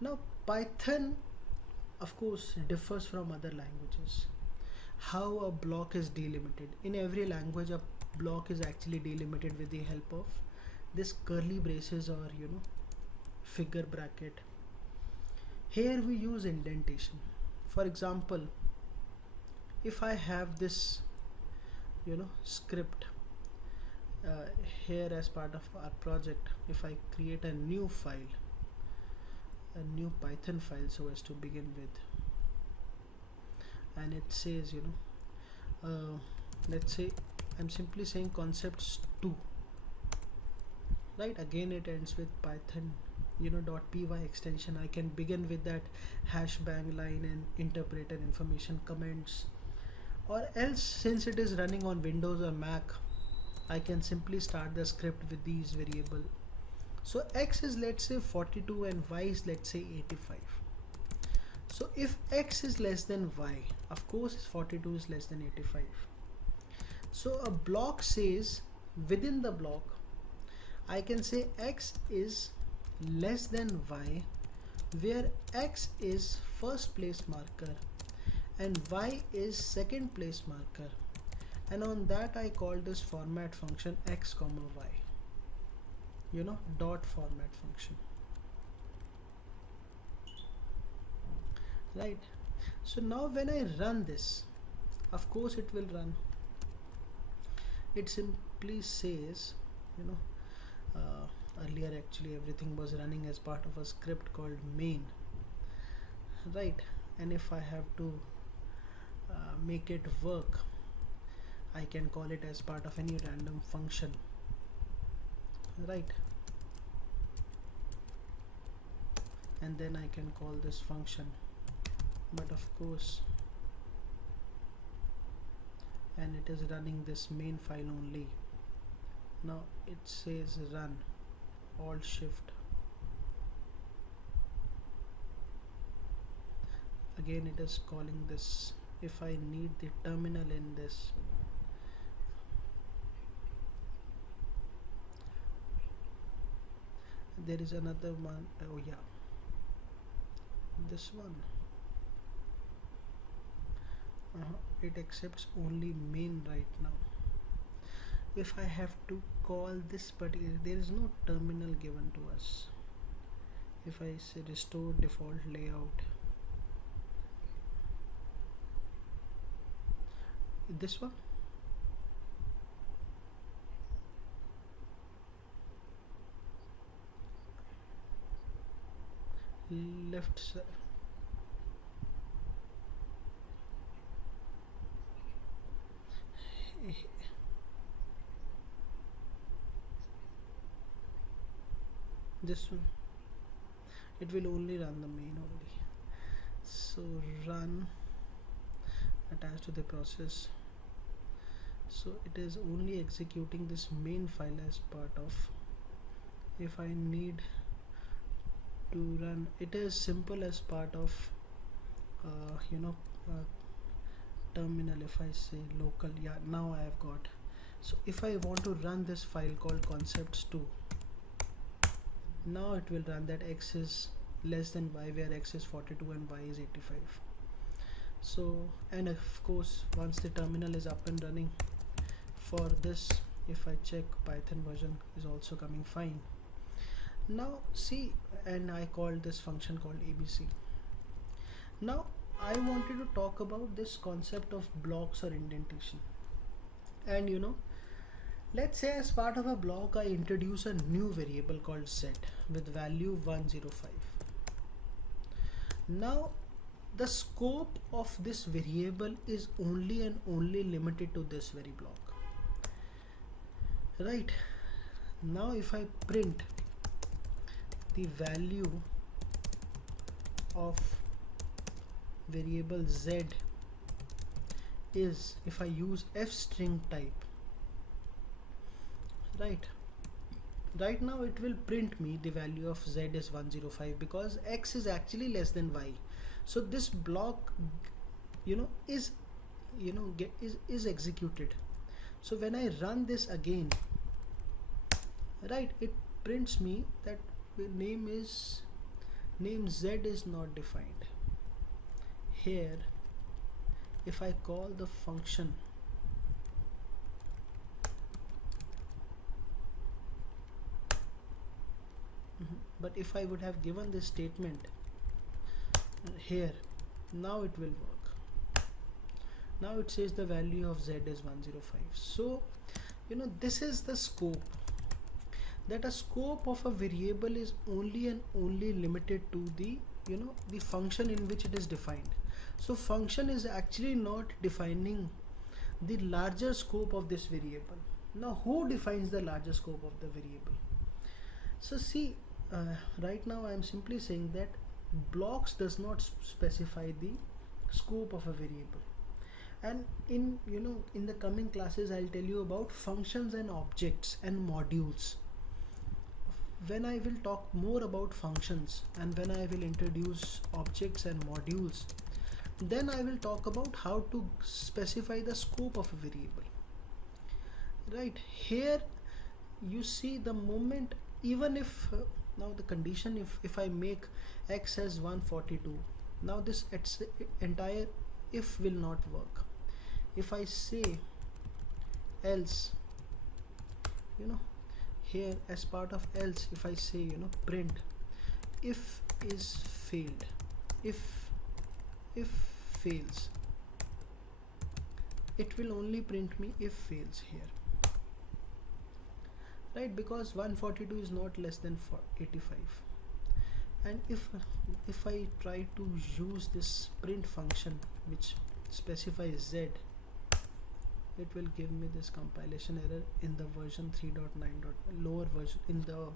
Now Python of course differs from other languages. How a block is delimited. In every language a block is actually delimited with the help of this curly braces or figure bracket. Here we use indentation. For example, if I have this script here as part of our project, if I create a new file, a new Python file so as to begin with, and it says let's say I'm simply saying concepts 2, right? Again it ends with Python .py extension. I can begin with that hash bang line and interpreter information, comments, or else since it is running on Windows or Mac, I can simply start the script with these variable. So x is, let's say, 42 and y is, let's say, 85. So if x is less than y, of course 42 is less than 85. So a block says, within the block I can say x is less than y, where x is first place marker and y is second place marker, and on that I call this format function x comma y, dot format function, right? So now when I run this, of course it will run. It simply says, earlier actually everything was running as part of a script called main, right? And if I have to make it work, I can call it as part of any random function, right? And then I can call this function, but of course, and it is running this main file only. Now it says run, alt shift, again it is calling this. If I need the terminal in this, there is another one. Oh yeah, this one. It accepts only main right now. If I have to call this particular, there is no terminal given to us. If I say restore default layout, this one, left side, this one, it will only run the main only. So run attached to the process, so it is only executing this main file as part of. If I need to run, it is simple as part of terminal. If I say local, yeah, now I have got. So if I want to run this file called concepts2, now it will run that x is less than y, where x is 42 and y is 85. So, and of course once the terminal is up and running, for this if I check, Python version is also coming fine. Now see, and I called this function called ABC. Now I wanted to talk about this concept of blocks or indentation, and let's say as part of a block I introduce a new variable called z with value 105. Now the scope of this variable is only and only limited to this very block, right? Now if I print the value of variable z is, if I use f string type, right now it will print me the value of z is 105 because x is actually less than y. So this block is executed. So when I run this again, right, it prints me that the name z is not defined. Here if I call the function, but if I would have given this statement here, now it will work. Now it says the value of z is 105. So this is the scope, that a scope of a variable is only and only limited to the the function in which it is defined. So function is actually not defining the larger scope of this variable. Now who defines the larger scope of the variable? So see, right now I am simply saying that blocks does not specify the scope of a variable, And in the coming classes I'll tell you about functions and objects and modules. When I will talk more about functions and when I will introduce objects and modules, then I will talk about how to specify the scope of a variable. Right here you see the moment, even if now the condition, if I make x as 142, now this entire if will not work. If I say else, here as part of else, if I say print if is failed, if fails, it will only print me if fails here, right? Because 142 is not less than 85. And if I try to use this print function which specifies z, it will give me this compilation error in the version 3.9. Lower version, in the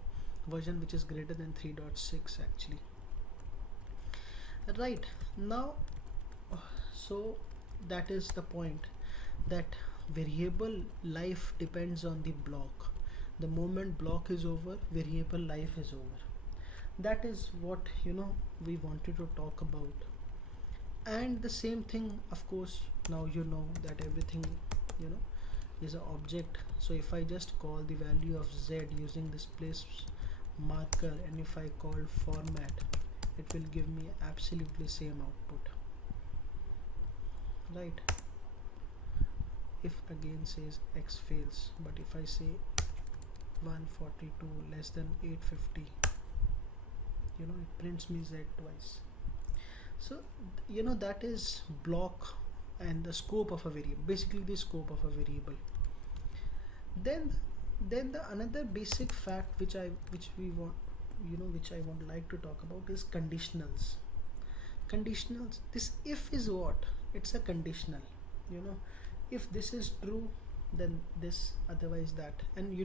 version which is greater than 3.6 actually. Right now, so that is the point, that variable life depends on the block. The moment block is over, variable life is over. That is what we wanted to talk about. And the same thing, of course, now you know that everything is an object. So if I just call the value of z using this place marker, and if I call format, it will give me absolutely same output, right? If again says x fails, but if I say 142 less than 850, it prints me z twice. So that is block and the scope of a variable, basically the scope of a variable. Then the another basic fact which I would like to talk about is conditionals. Conditionals, this if is what? It's a conditional. If this is true, then this, otherwise that. And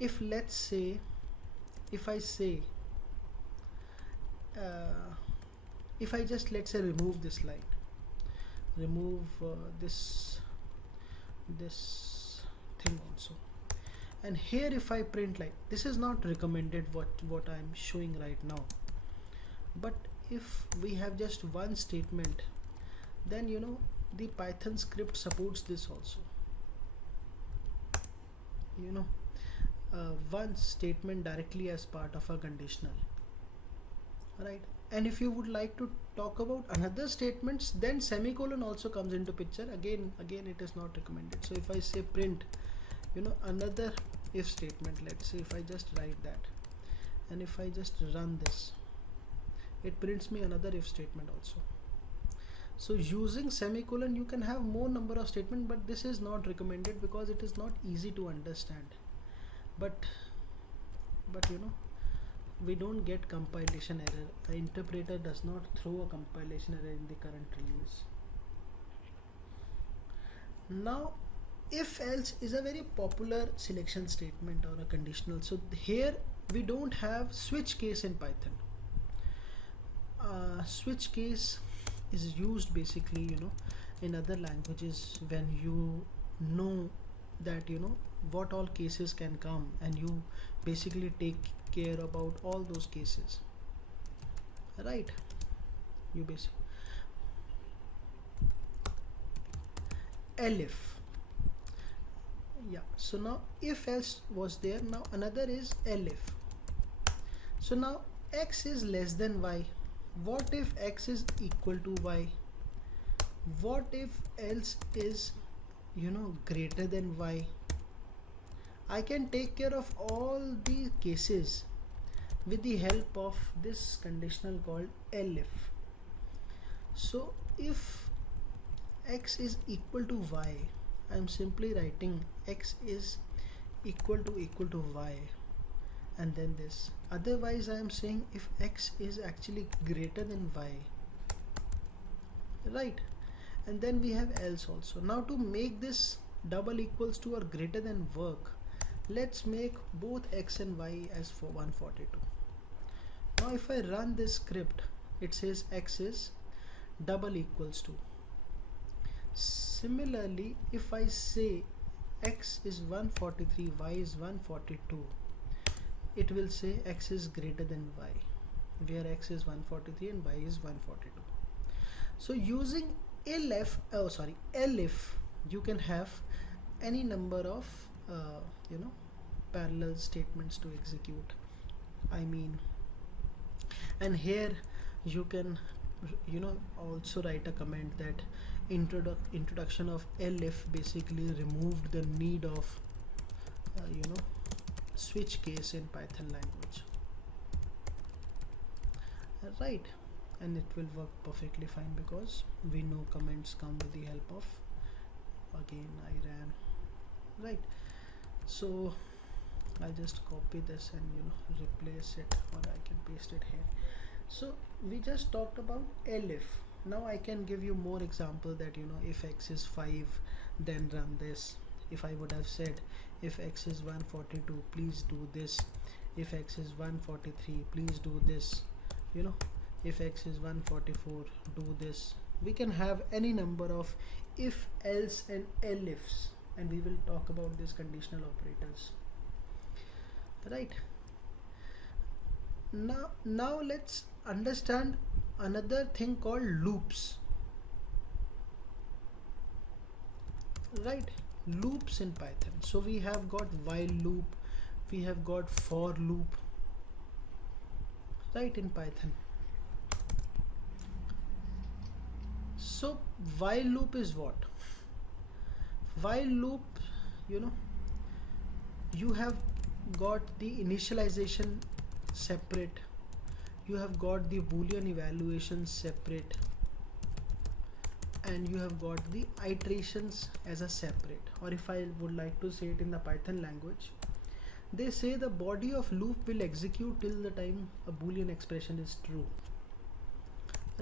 if let's say, if I say if I just, let's say, remove this line, remove this thing also, and here if I print like this, is not recommended what I'm showing right now, but if we have just one statement, then the Python script supports this also. One statement directly as part of a conditional, right? And if you would like to talk about another statements, then semicolon also comes into picture. Again it is not recommended. So if I say print another if statement, let's say if I just write that, and if I just run this, it prints me another if statement also. So using semicolon you can have more number of statements, but this is not recommended because it is not easy to understand. But we don't get compilation error. The interpreter does not throw a compilation error in the current release. Now if else is a very popular selection statement or a conditional. So here we don't have switch case in Python. Switch case is used basically in other languages when you know that what all cases can come, and you basically take care about all those cases, right? You basically elif, yeah. So now if else was there, now another is elif. So now x is less than y. What if x is equal to y? What if else is greater than y? I can take care of all the cases with the help of this conditional called elif. So if x is equal to y, I am simply writing x is equal to y, and then this. Otherwise I am saying if x is actually greater than y, right? And then we have else also. Now to make this double equals to or greater than work, let's make both x and y as for 142. Now if I run this script, it says x is double equals to. Similarly, if I say x is 143, y is 142, it will say x is greater than y, where x is 143 and y is 142. So using elif, you can have any number of parallel statements to execute. And here you can also write a comment that introduction of elif basically removed the need of switch case in Python language, right? And it will work perfectly fine because we know comments come with the help of, again, IRAN, right? So I'll just copy this and replace it, or I can paste it here. So we just talked about elif. Now I can give you more example that if x is 5, then run this. If I would have said if x is 142, please do this. If x is 143, please do this. If x is 144, do this. We can have any number of if, else and elifs, and we will talk about these conditional operators, right? Now let's understand another thing called loops, right? Loops in Python. So we have got while loop, we have got for loop, right, in Python. So while loop is what? While loop, you have got the initialization separate, you have got the Boolean evaluation separate, and you have got the iterations as a separate. Or if I would like to say it in the Python language, they say the body of loop will execute till the time a Boolean expression is true,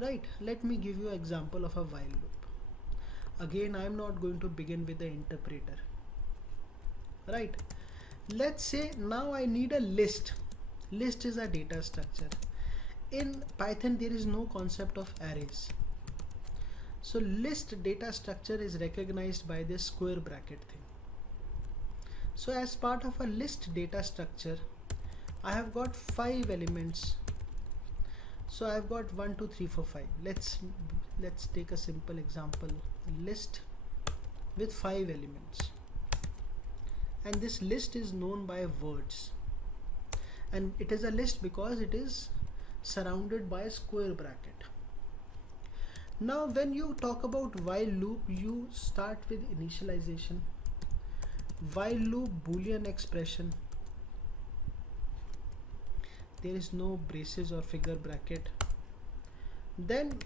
right? Let me give you an example of a while loop. Again, I am not going to begin with the interpreter, right? Let's say now I need a list. List is a data structure. In Python there is no concept of arrays, so list data structure is recognized by this square bracket thing. So as part of a list data structure, I have got 5 elements. So I've got 1 2 3 4 5. Let's take a simple example, list with 5 elements, and this list is known by words, and it is a list because it is surrounded by a square bracket. Now when you talk about while loop, you start with initialization, while loop Boolean expression, there is no braces or figure bracket, then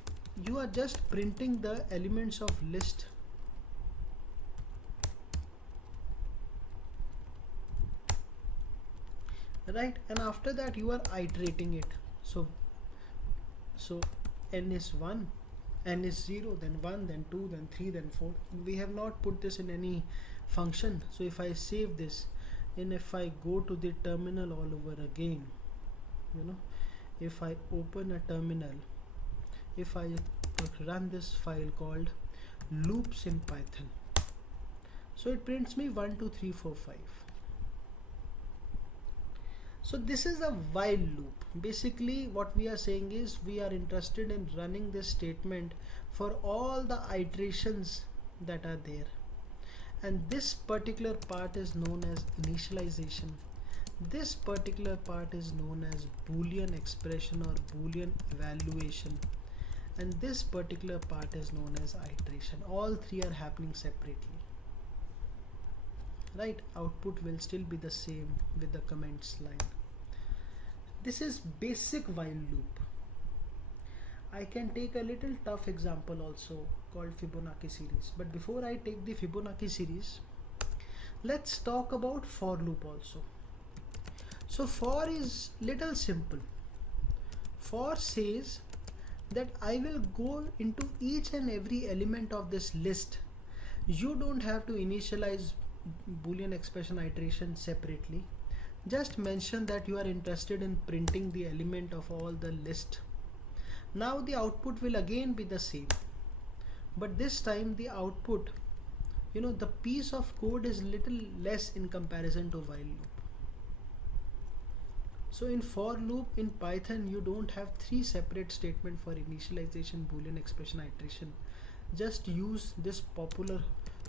you are just printing the elements of list, right? And after that you are iterating it. So n is 1, n is 0, then 1, then 2, then 3, then 4. We have not put this in any function. So if I save this, and if I go to the terminal all over again, if I open a terminal, if I run this file called loops in Python, so it prints me 1 2 3 4 5. So this is a while loop. Basically what we are saying is we are interested in running this statement for all the iterations that are there, and this particular part is known as initialization. This particular part is known as Boolean expression or Boolean evaluation, and this particular part is known as iteration. All three are happening separately, right? Output will still be the same with the comments line. This is basic while loop. I can take a little tough example also called Fibonacci series, but before I take the Fibonacci series, let's talk about for loop also. So for is little simple. For says that I will go into each and every element of this list. You don't have to initialize Boolean expression iteration separately. Just mention that you are interested in printing the element of all the list. Now the output will again be the same. but this time the output, the piece of code is little less in comparison to while loop. So in for loop in Python, you don't have three separate statements for initialization, Boolean expression, iteration. Just use this popular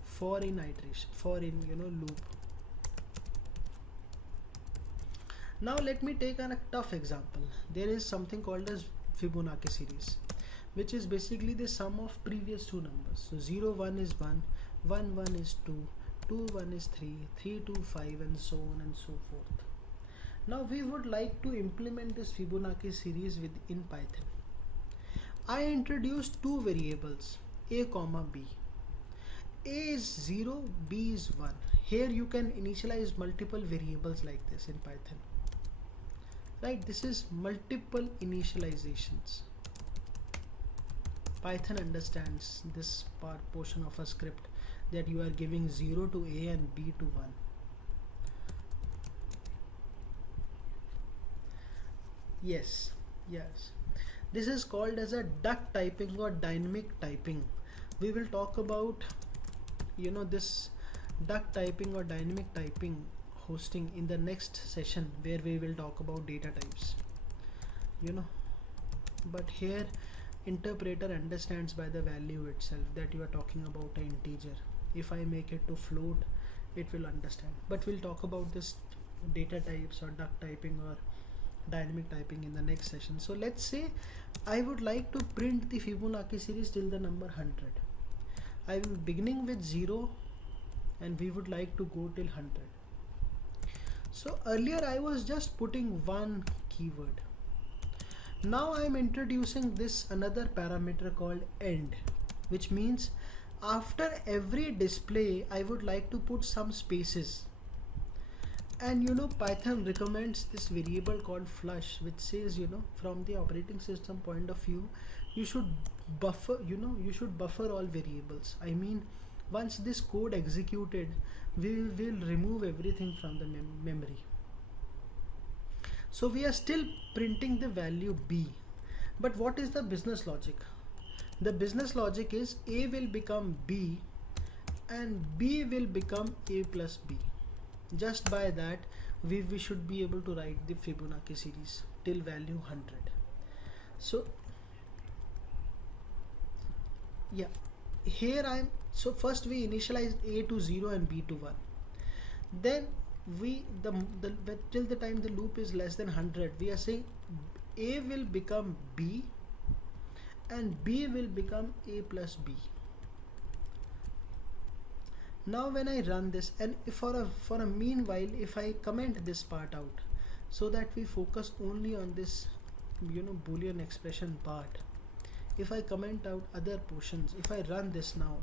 for in iteration, for in loop. Now let me take a tough example. There is something called as Fibonacci series, which is basically the sum of previous two numbers. So 0 1 is 1, 1 1 is 2, 2 1 is 3, 3 2 5, and so on and so forth. Now we would like to implement this Fibonacci series within Python. I introduced two variables, a comma b. A is 0, b is 1. Here you can initialize multiple variables like this in Python. Right, this is multiple initializations. Python understands this portion of a script that you are giving 0 to a and b to 1. Yes. This is called as a duck typing or dynamic typing. We will talk about this duck typing or dynamic typing hosting in the next session, where we will talk about data types. But here interpreter understands by the value itself that you are talking about an integer. If I make it to float, it will understand. But we'll talk about this data types or duck typing or dynamic typing in the next session. So let's say I would like to print the Fibonacci series till the number 100. I will beginning with 0 and we would like to go till 100. So earlier I was just putting one keyword. Now I am introducing this another parameter called end, which means after every display I would like to put some spaces. And Python recommends this variable called flush, which says from the operating system point of view, you should buffer all variables. I mean, once this code executed, we will remove everything from the memory. So we are still printing the value b, but what is the business logic? The business logic is a will become b and b will become a plus b. Just by that we should be able to write the Fibonacci series till value 100. So yeah, here so first we initialized a to 0 and b to 1. Then till the time the loop is less than 100, we are saying a will become b and b will become a plus b. Now when I run this, and for a meanwhile, if I comment this part out so that we focus only on this Boolean expression part, if I comment out other portions, if I run this now,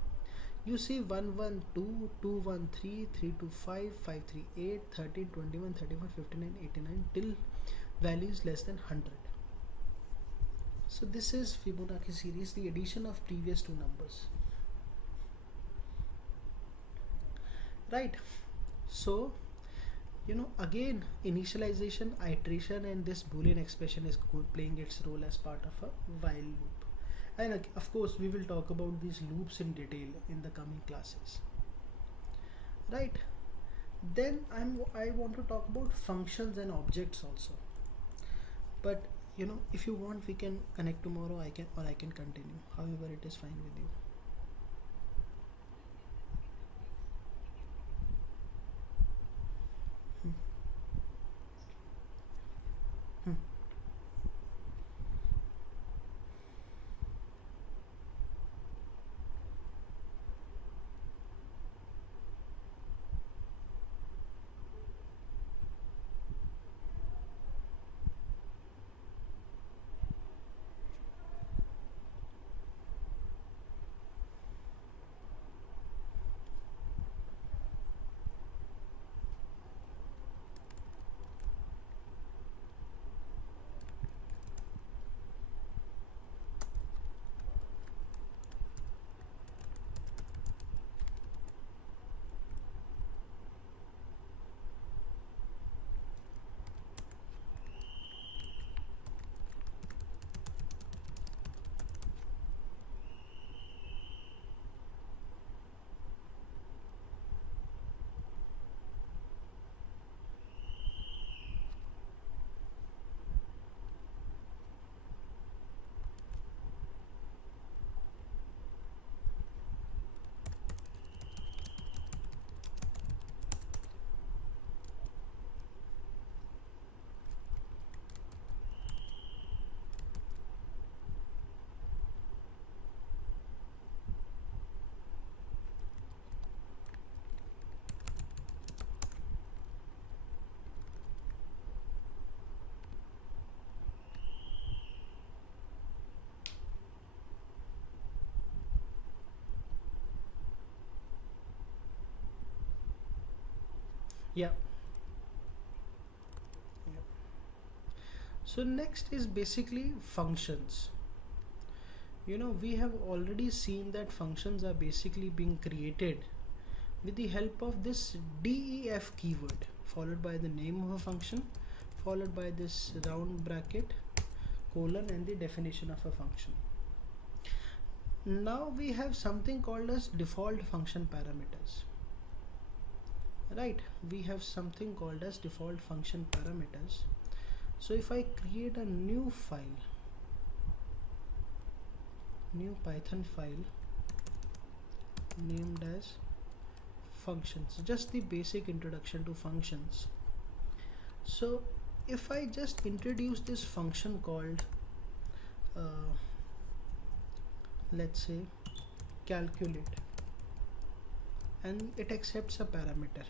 you see 1 1 2 2 1 3 3 2 5 5 3 8 13 21 31 59 89 till value is less than 100. So this is Fibonacci series, the addition of previous two numbers. Right, so again initialization, iteration, and this Boolean expression is playing its role as part of a while loop. And of course we will talk about these loops in detail in the coming classes. Right, then I want to talk about functions and objects also. But if you want, we can connect tomorrow. I can continue, however it is fine with you. Yeah. So next is basically functions. We have already seen that functions are basically being created with the help of this def keyword, followed by the name of a function, followed by this round bracket, colon, and the definition of a function. Now we have something called as default function parameters. Right, we have something called as default function parameters. So if I create a new file, new Python file named as functions, just the basic introduction to functions. So if I just introduce this function called let's say calculate, and it accepts a parameter,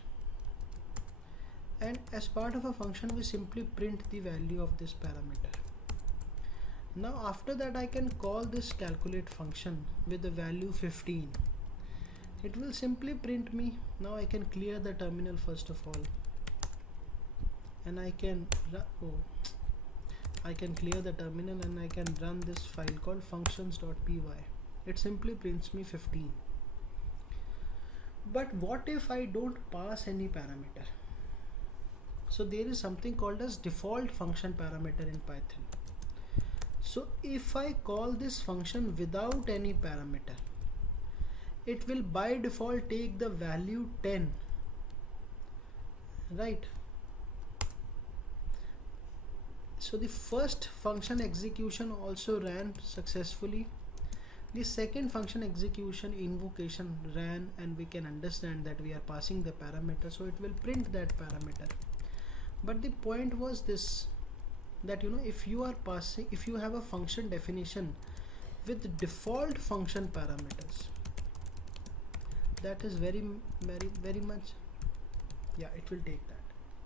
and as part of a function we simply print the value of this parameter. Now after that I can call this calculate function with the value 15. It will simply print me. Now I can clear the terminal first of all, and I can clear the terminal and I can run this file called functions.py. It simply prints me 15. But what if I don't pass any parameter? So there is something called as default function parameter in Python. So if I call this function without any parameter, it will by default take the value 10, right? So the first function execution also ran successfully. The second function execution invocation ran, and we can understand that we are passing the parameter, so it will print that parameter. But the point was this, that if you have a function definition with default function parameters, that is very much, yeah, it will take that.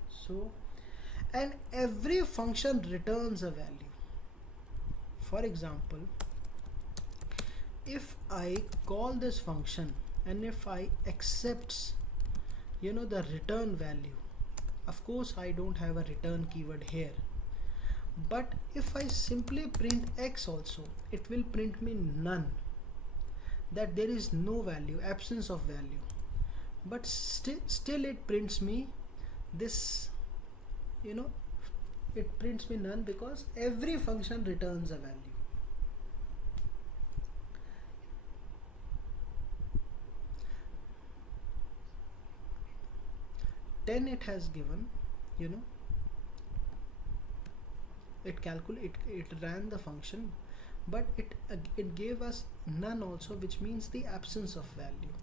So, and every function returns a value. For example, if I call this function and if I accepts the return value, of course I don't have a return keyword here, but if I simply print x also, it will print me none, that there is no value, absence of value. But still it prints me this, it prints me none, because every function returns a value. Then it has given, it ran the function, but it gave us none also, which means the absence of value.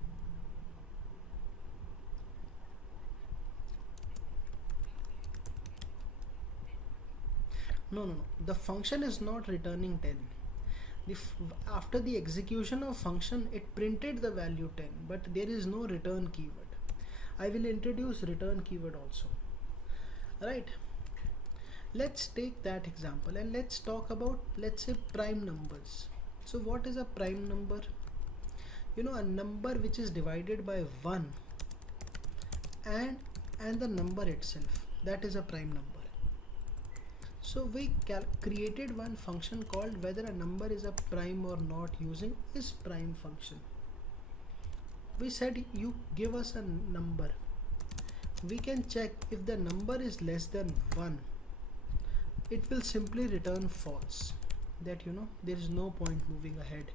No, the function is not returning 10. After the execution of function, it printed the value 10, but there is no return keyword. I will introduce return keyword also, right? Let's take that example and let's talk about, let's say, prime numbers. So what is a prime number? A number which is divided by 1 and the number itself, that is a prime number. So we created one function called whether a number is a prime or not using isPrime function. We said you give us a number. We can check if the number is less than 1. It will simply return false, that there is no point moving ahead.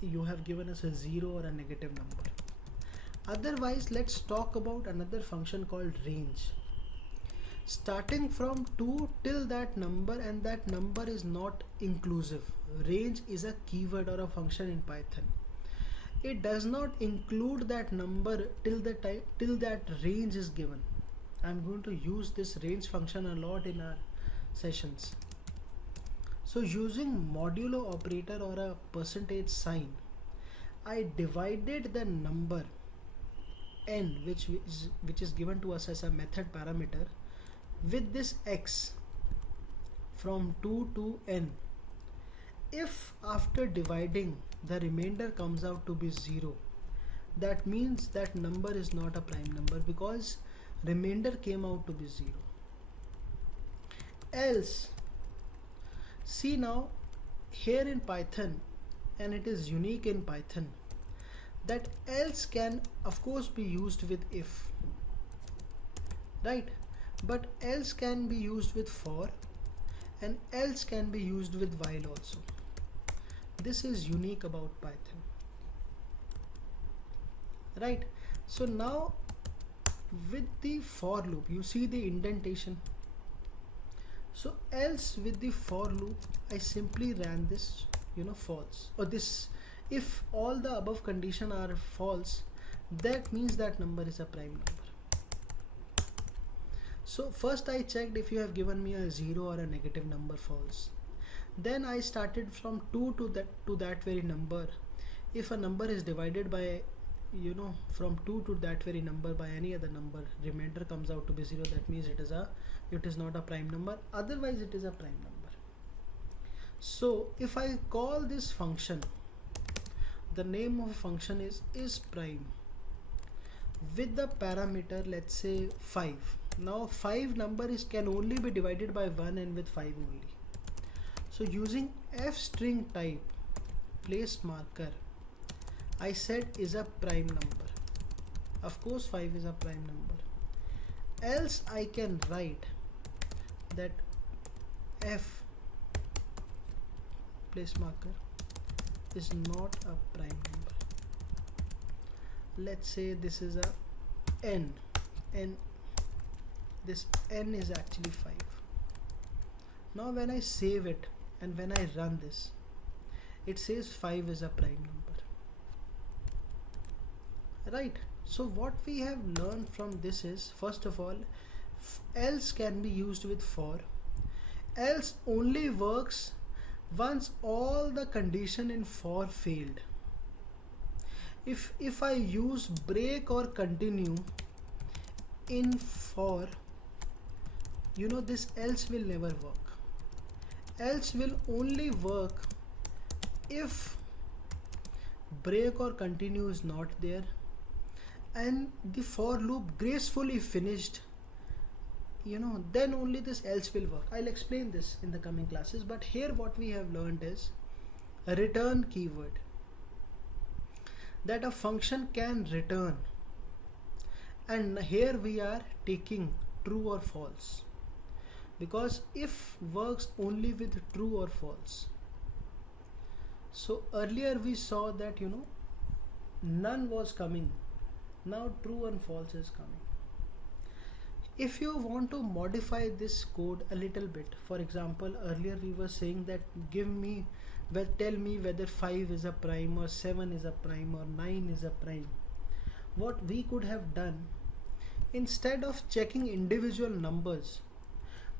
You have given us a 0 or a negative number. Otherwise, let's talk about another function called range. Starting from 2 till that number, and that number is not inclusive. Range is a keyword or a function in Python. It does not include that number till that range is given. I'm going to use this range function a lot in our sessions. So using modulo operator or a percentage sign, I divided the number n, which is given to us as a method parameter, with this x from 2 to n. If after dividing the remainder comes out to be 0, that means that number is not a prime number, because remainder came out to be 0. Else, see now here in Python, and it is unique in Python, that else can of course be used with if, right? But else can be used with for, and else can be used with while also. This is unique about Python, right? So now with the for loop, you see the indentation. So else with the for loop, I simply ran this, false, or this, if all the above condition are false, that means that number is a prime number. So first I checked if you have given me a 0 or a negative number, false. Then I started from 2 to that very number. If a number is divided by, from 2 to that very number by any other number, remainder comes out to be 0, that means it is not a prime number, otherwise it is a prime number. So if I call this function, the name of a function is prime with the parameter, let's say 5. Now 5 number can only be divided by 1 and with 5 only. So using f string type place marker, I said is a prime number. Of course 5 is a prime number. Else I can write that f place marker is not a prime number. Let's say this is a n, and this n is actually 5. Now when I save it and when I run this, it says 5 is a prime number, right? So what we have learned from this is, first of all, else can be used with for. Else only works once all the condition in for failed. If I use break or continue in for, this else will never work. Else will only work if break or continue is not there and the for loop gracefully finished, then only this else will work. I'll explain this in the coming classes, but here what we have learned is a return keyword, that a function can return, and here we are taking true or false, because if works only with true or false. So earlier we saw that none was coming, now true and false is coming. If you want to modify this code a little bit, for example, earlier we were saying that tell me whether 5 is a prime or 7 is a prime or 9 is a prime. What we could have done, instead of checking individual numbers,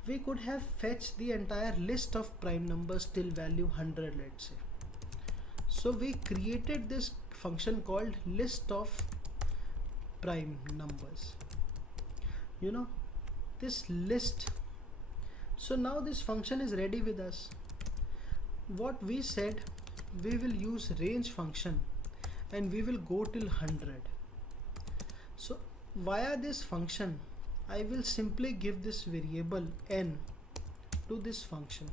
we could have fetched the entire list of prime numbers till value 100, let's say. So we created this function called list of prime numbers, this list. So now this function is ready with us. What we said, we will use range function and we will go till 100. So via this function, I will simply give this variable n to this function.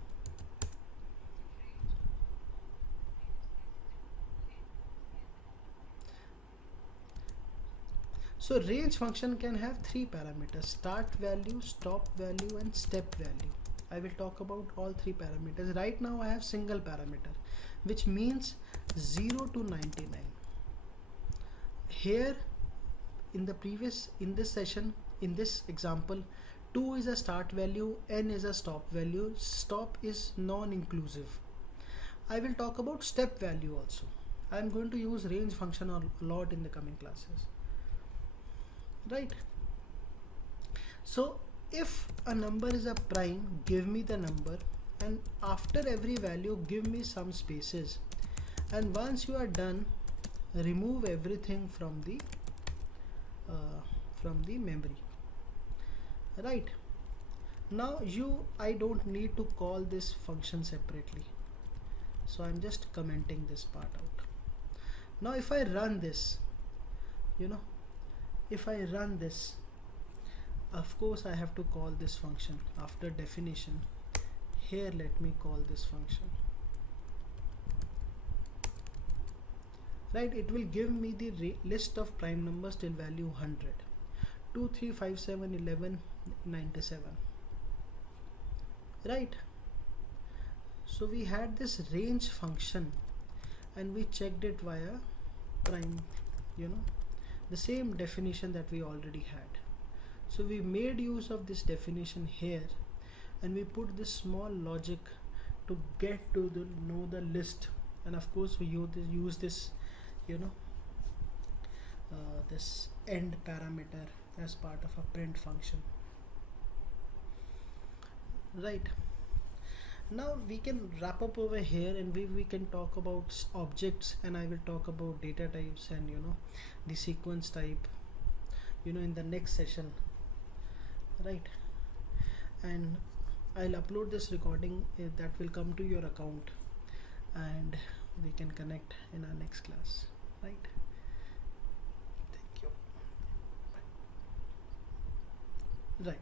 So range function can have 3 parameters: start value, stop value, and step value. I will talk about all 3 parameters. Right now I have single parameter, which means 0 to 99. Here in this session, in this example, 2 is a start value, n is a stop value. Stop is non-inclusive. I will talk about step value also. I am going to use range function a lot in the coming classes, right? So if a number is a prime, give me the number, and after every value give me some spaces, and once you are done, remove everything from the memory, right? Now I don't need to call this function separately, so I'm just commenting this part out. Now if I run this, if I run this, Of course I have to call this function after definition. Here let me call this function, right? It will give me the list of prime numbers till value 100, 2 3 5 7 11 97, right? So we had this range function and we checked it via prime, the same definition that we already had. So we made use of this definition here, and we put this small logic to get to know the list. And of course we use this, this end parameter as part of a print function, right? Now we can wrap up over here, and we can talk about objects, and I will talk about data types and the sequence type in the next session, right? And I'll upload this recording that will come to your account, and we can connect in our next class, right? Thank you. Right.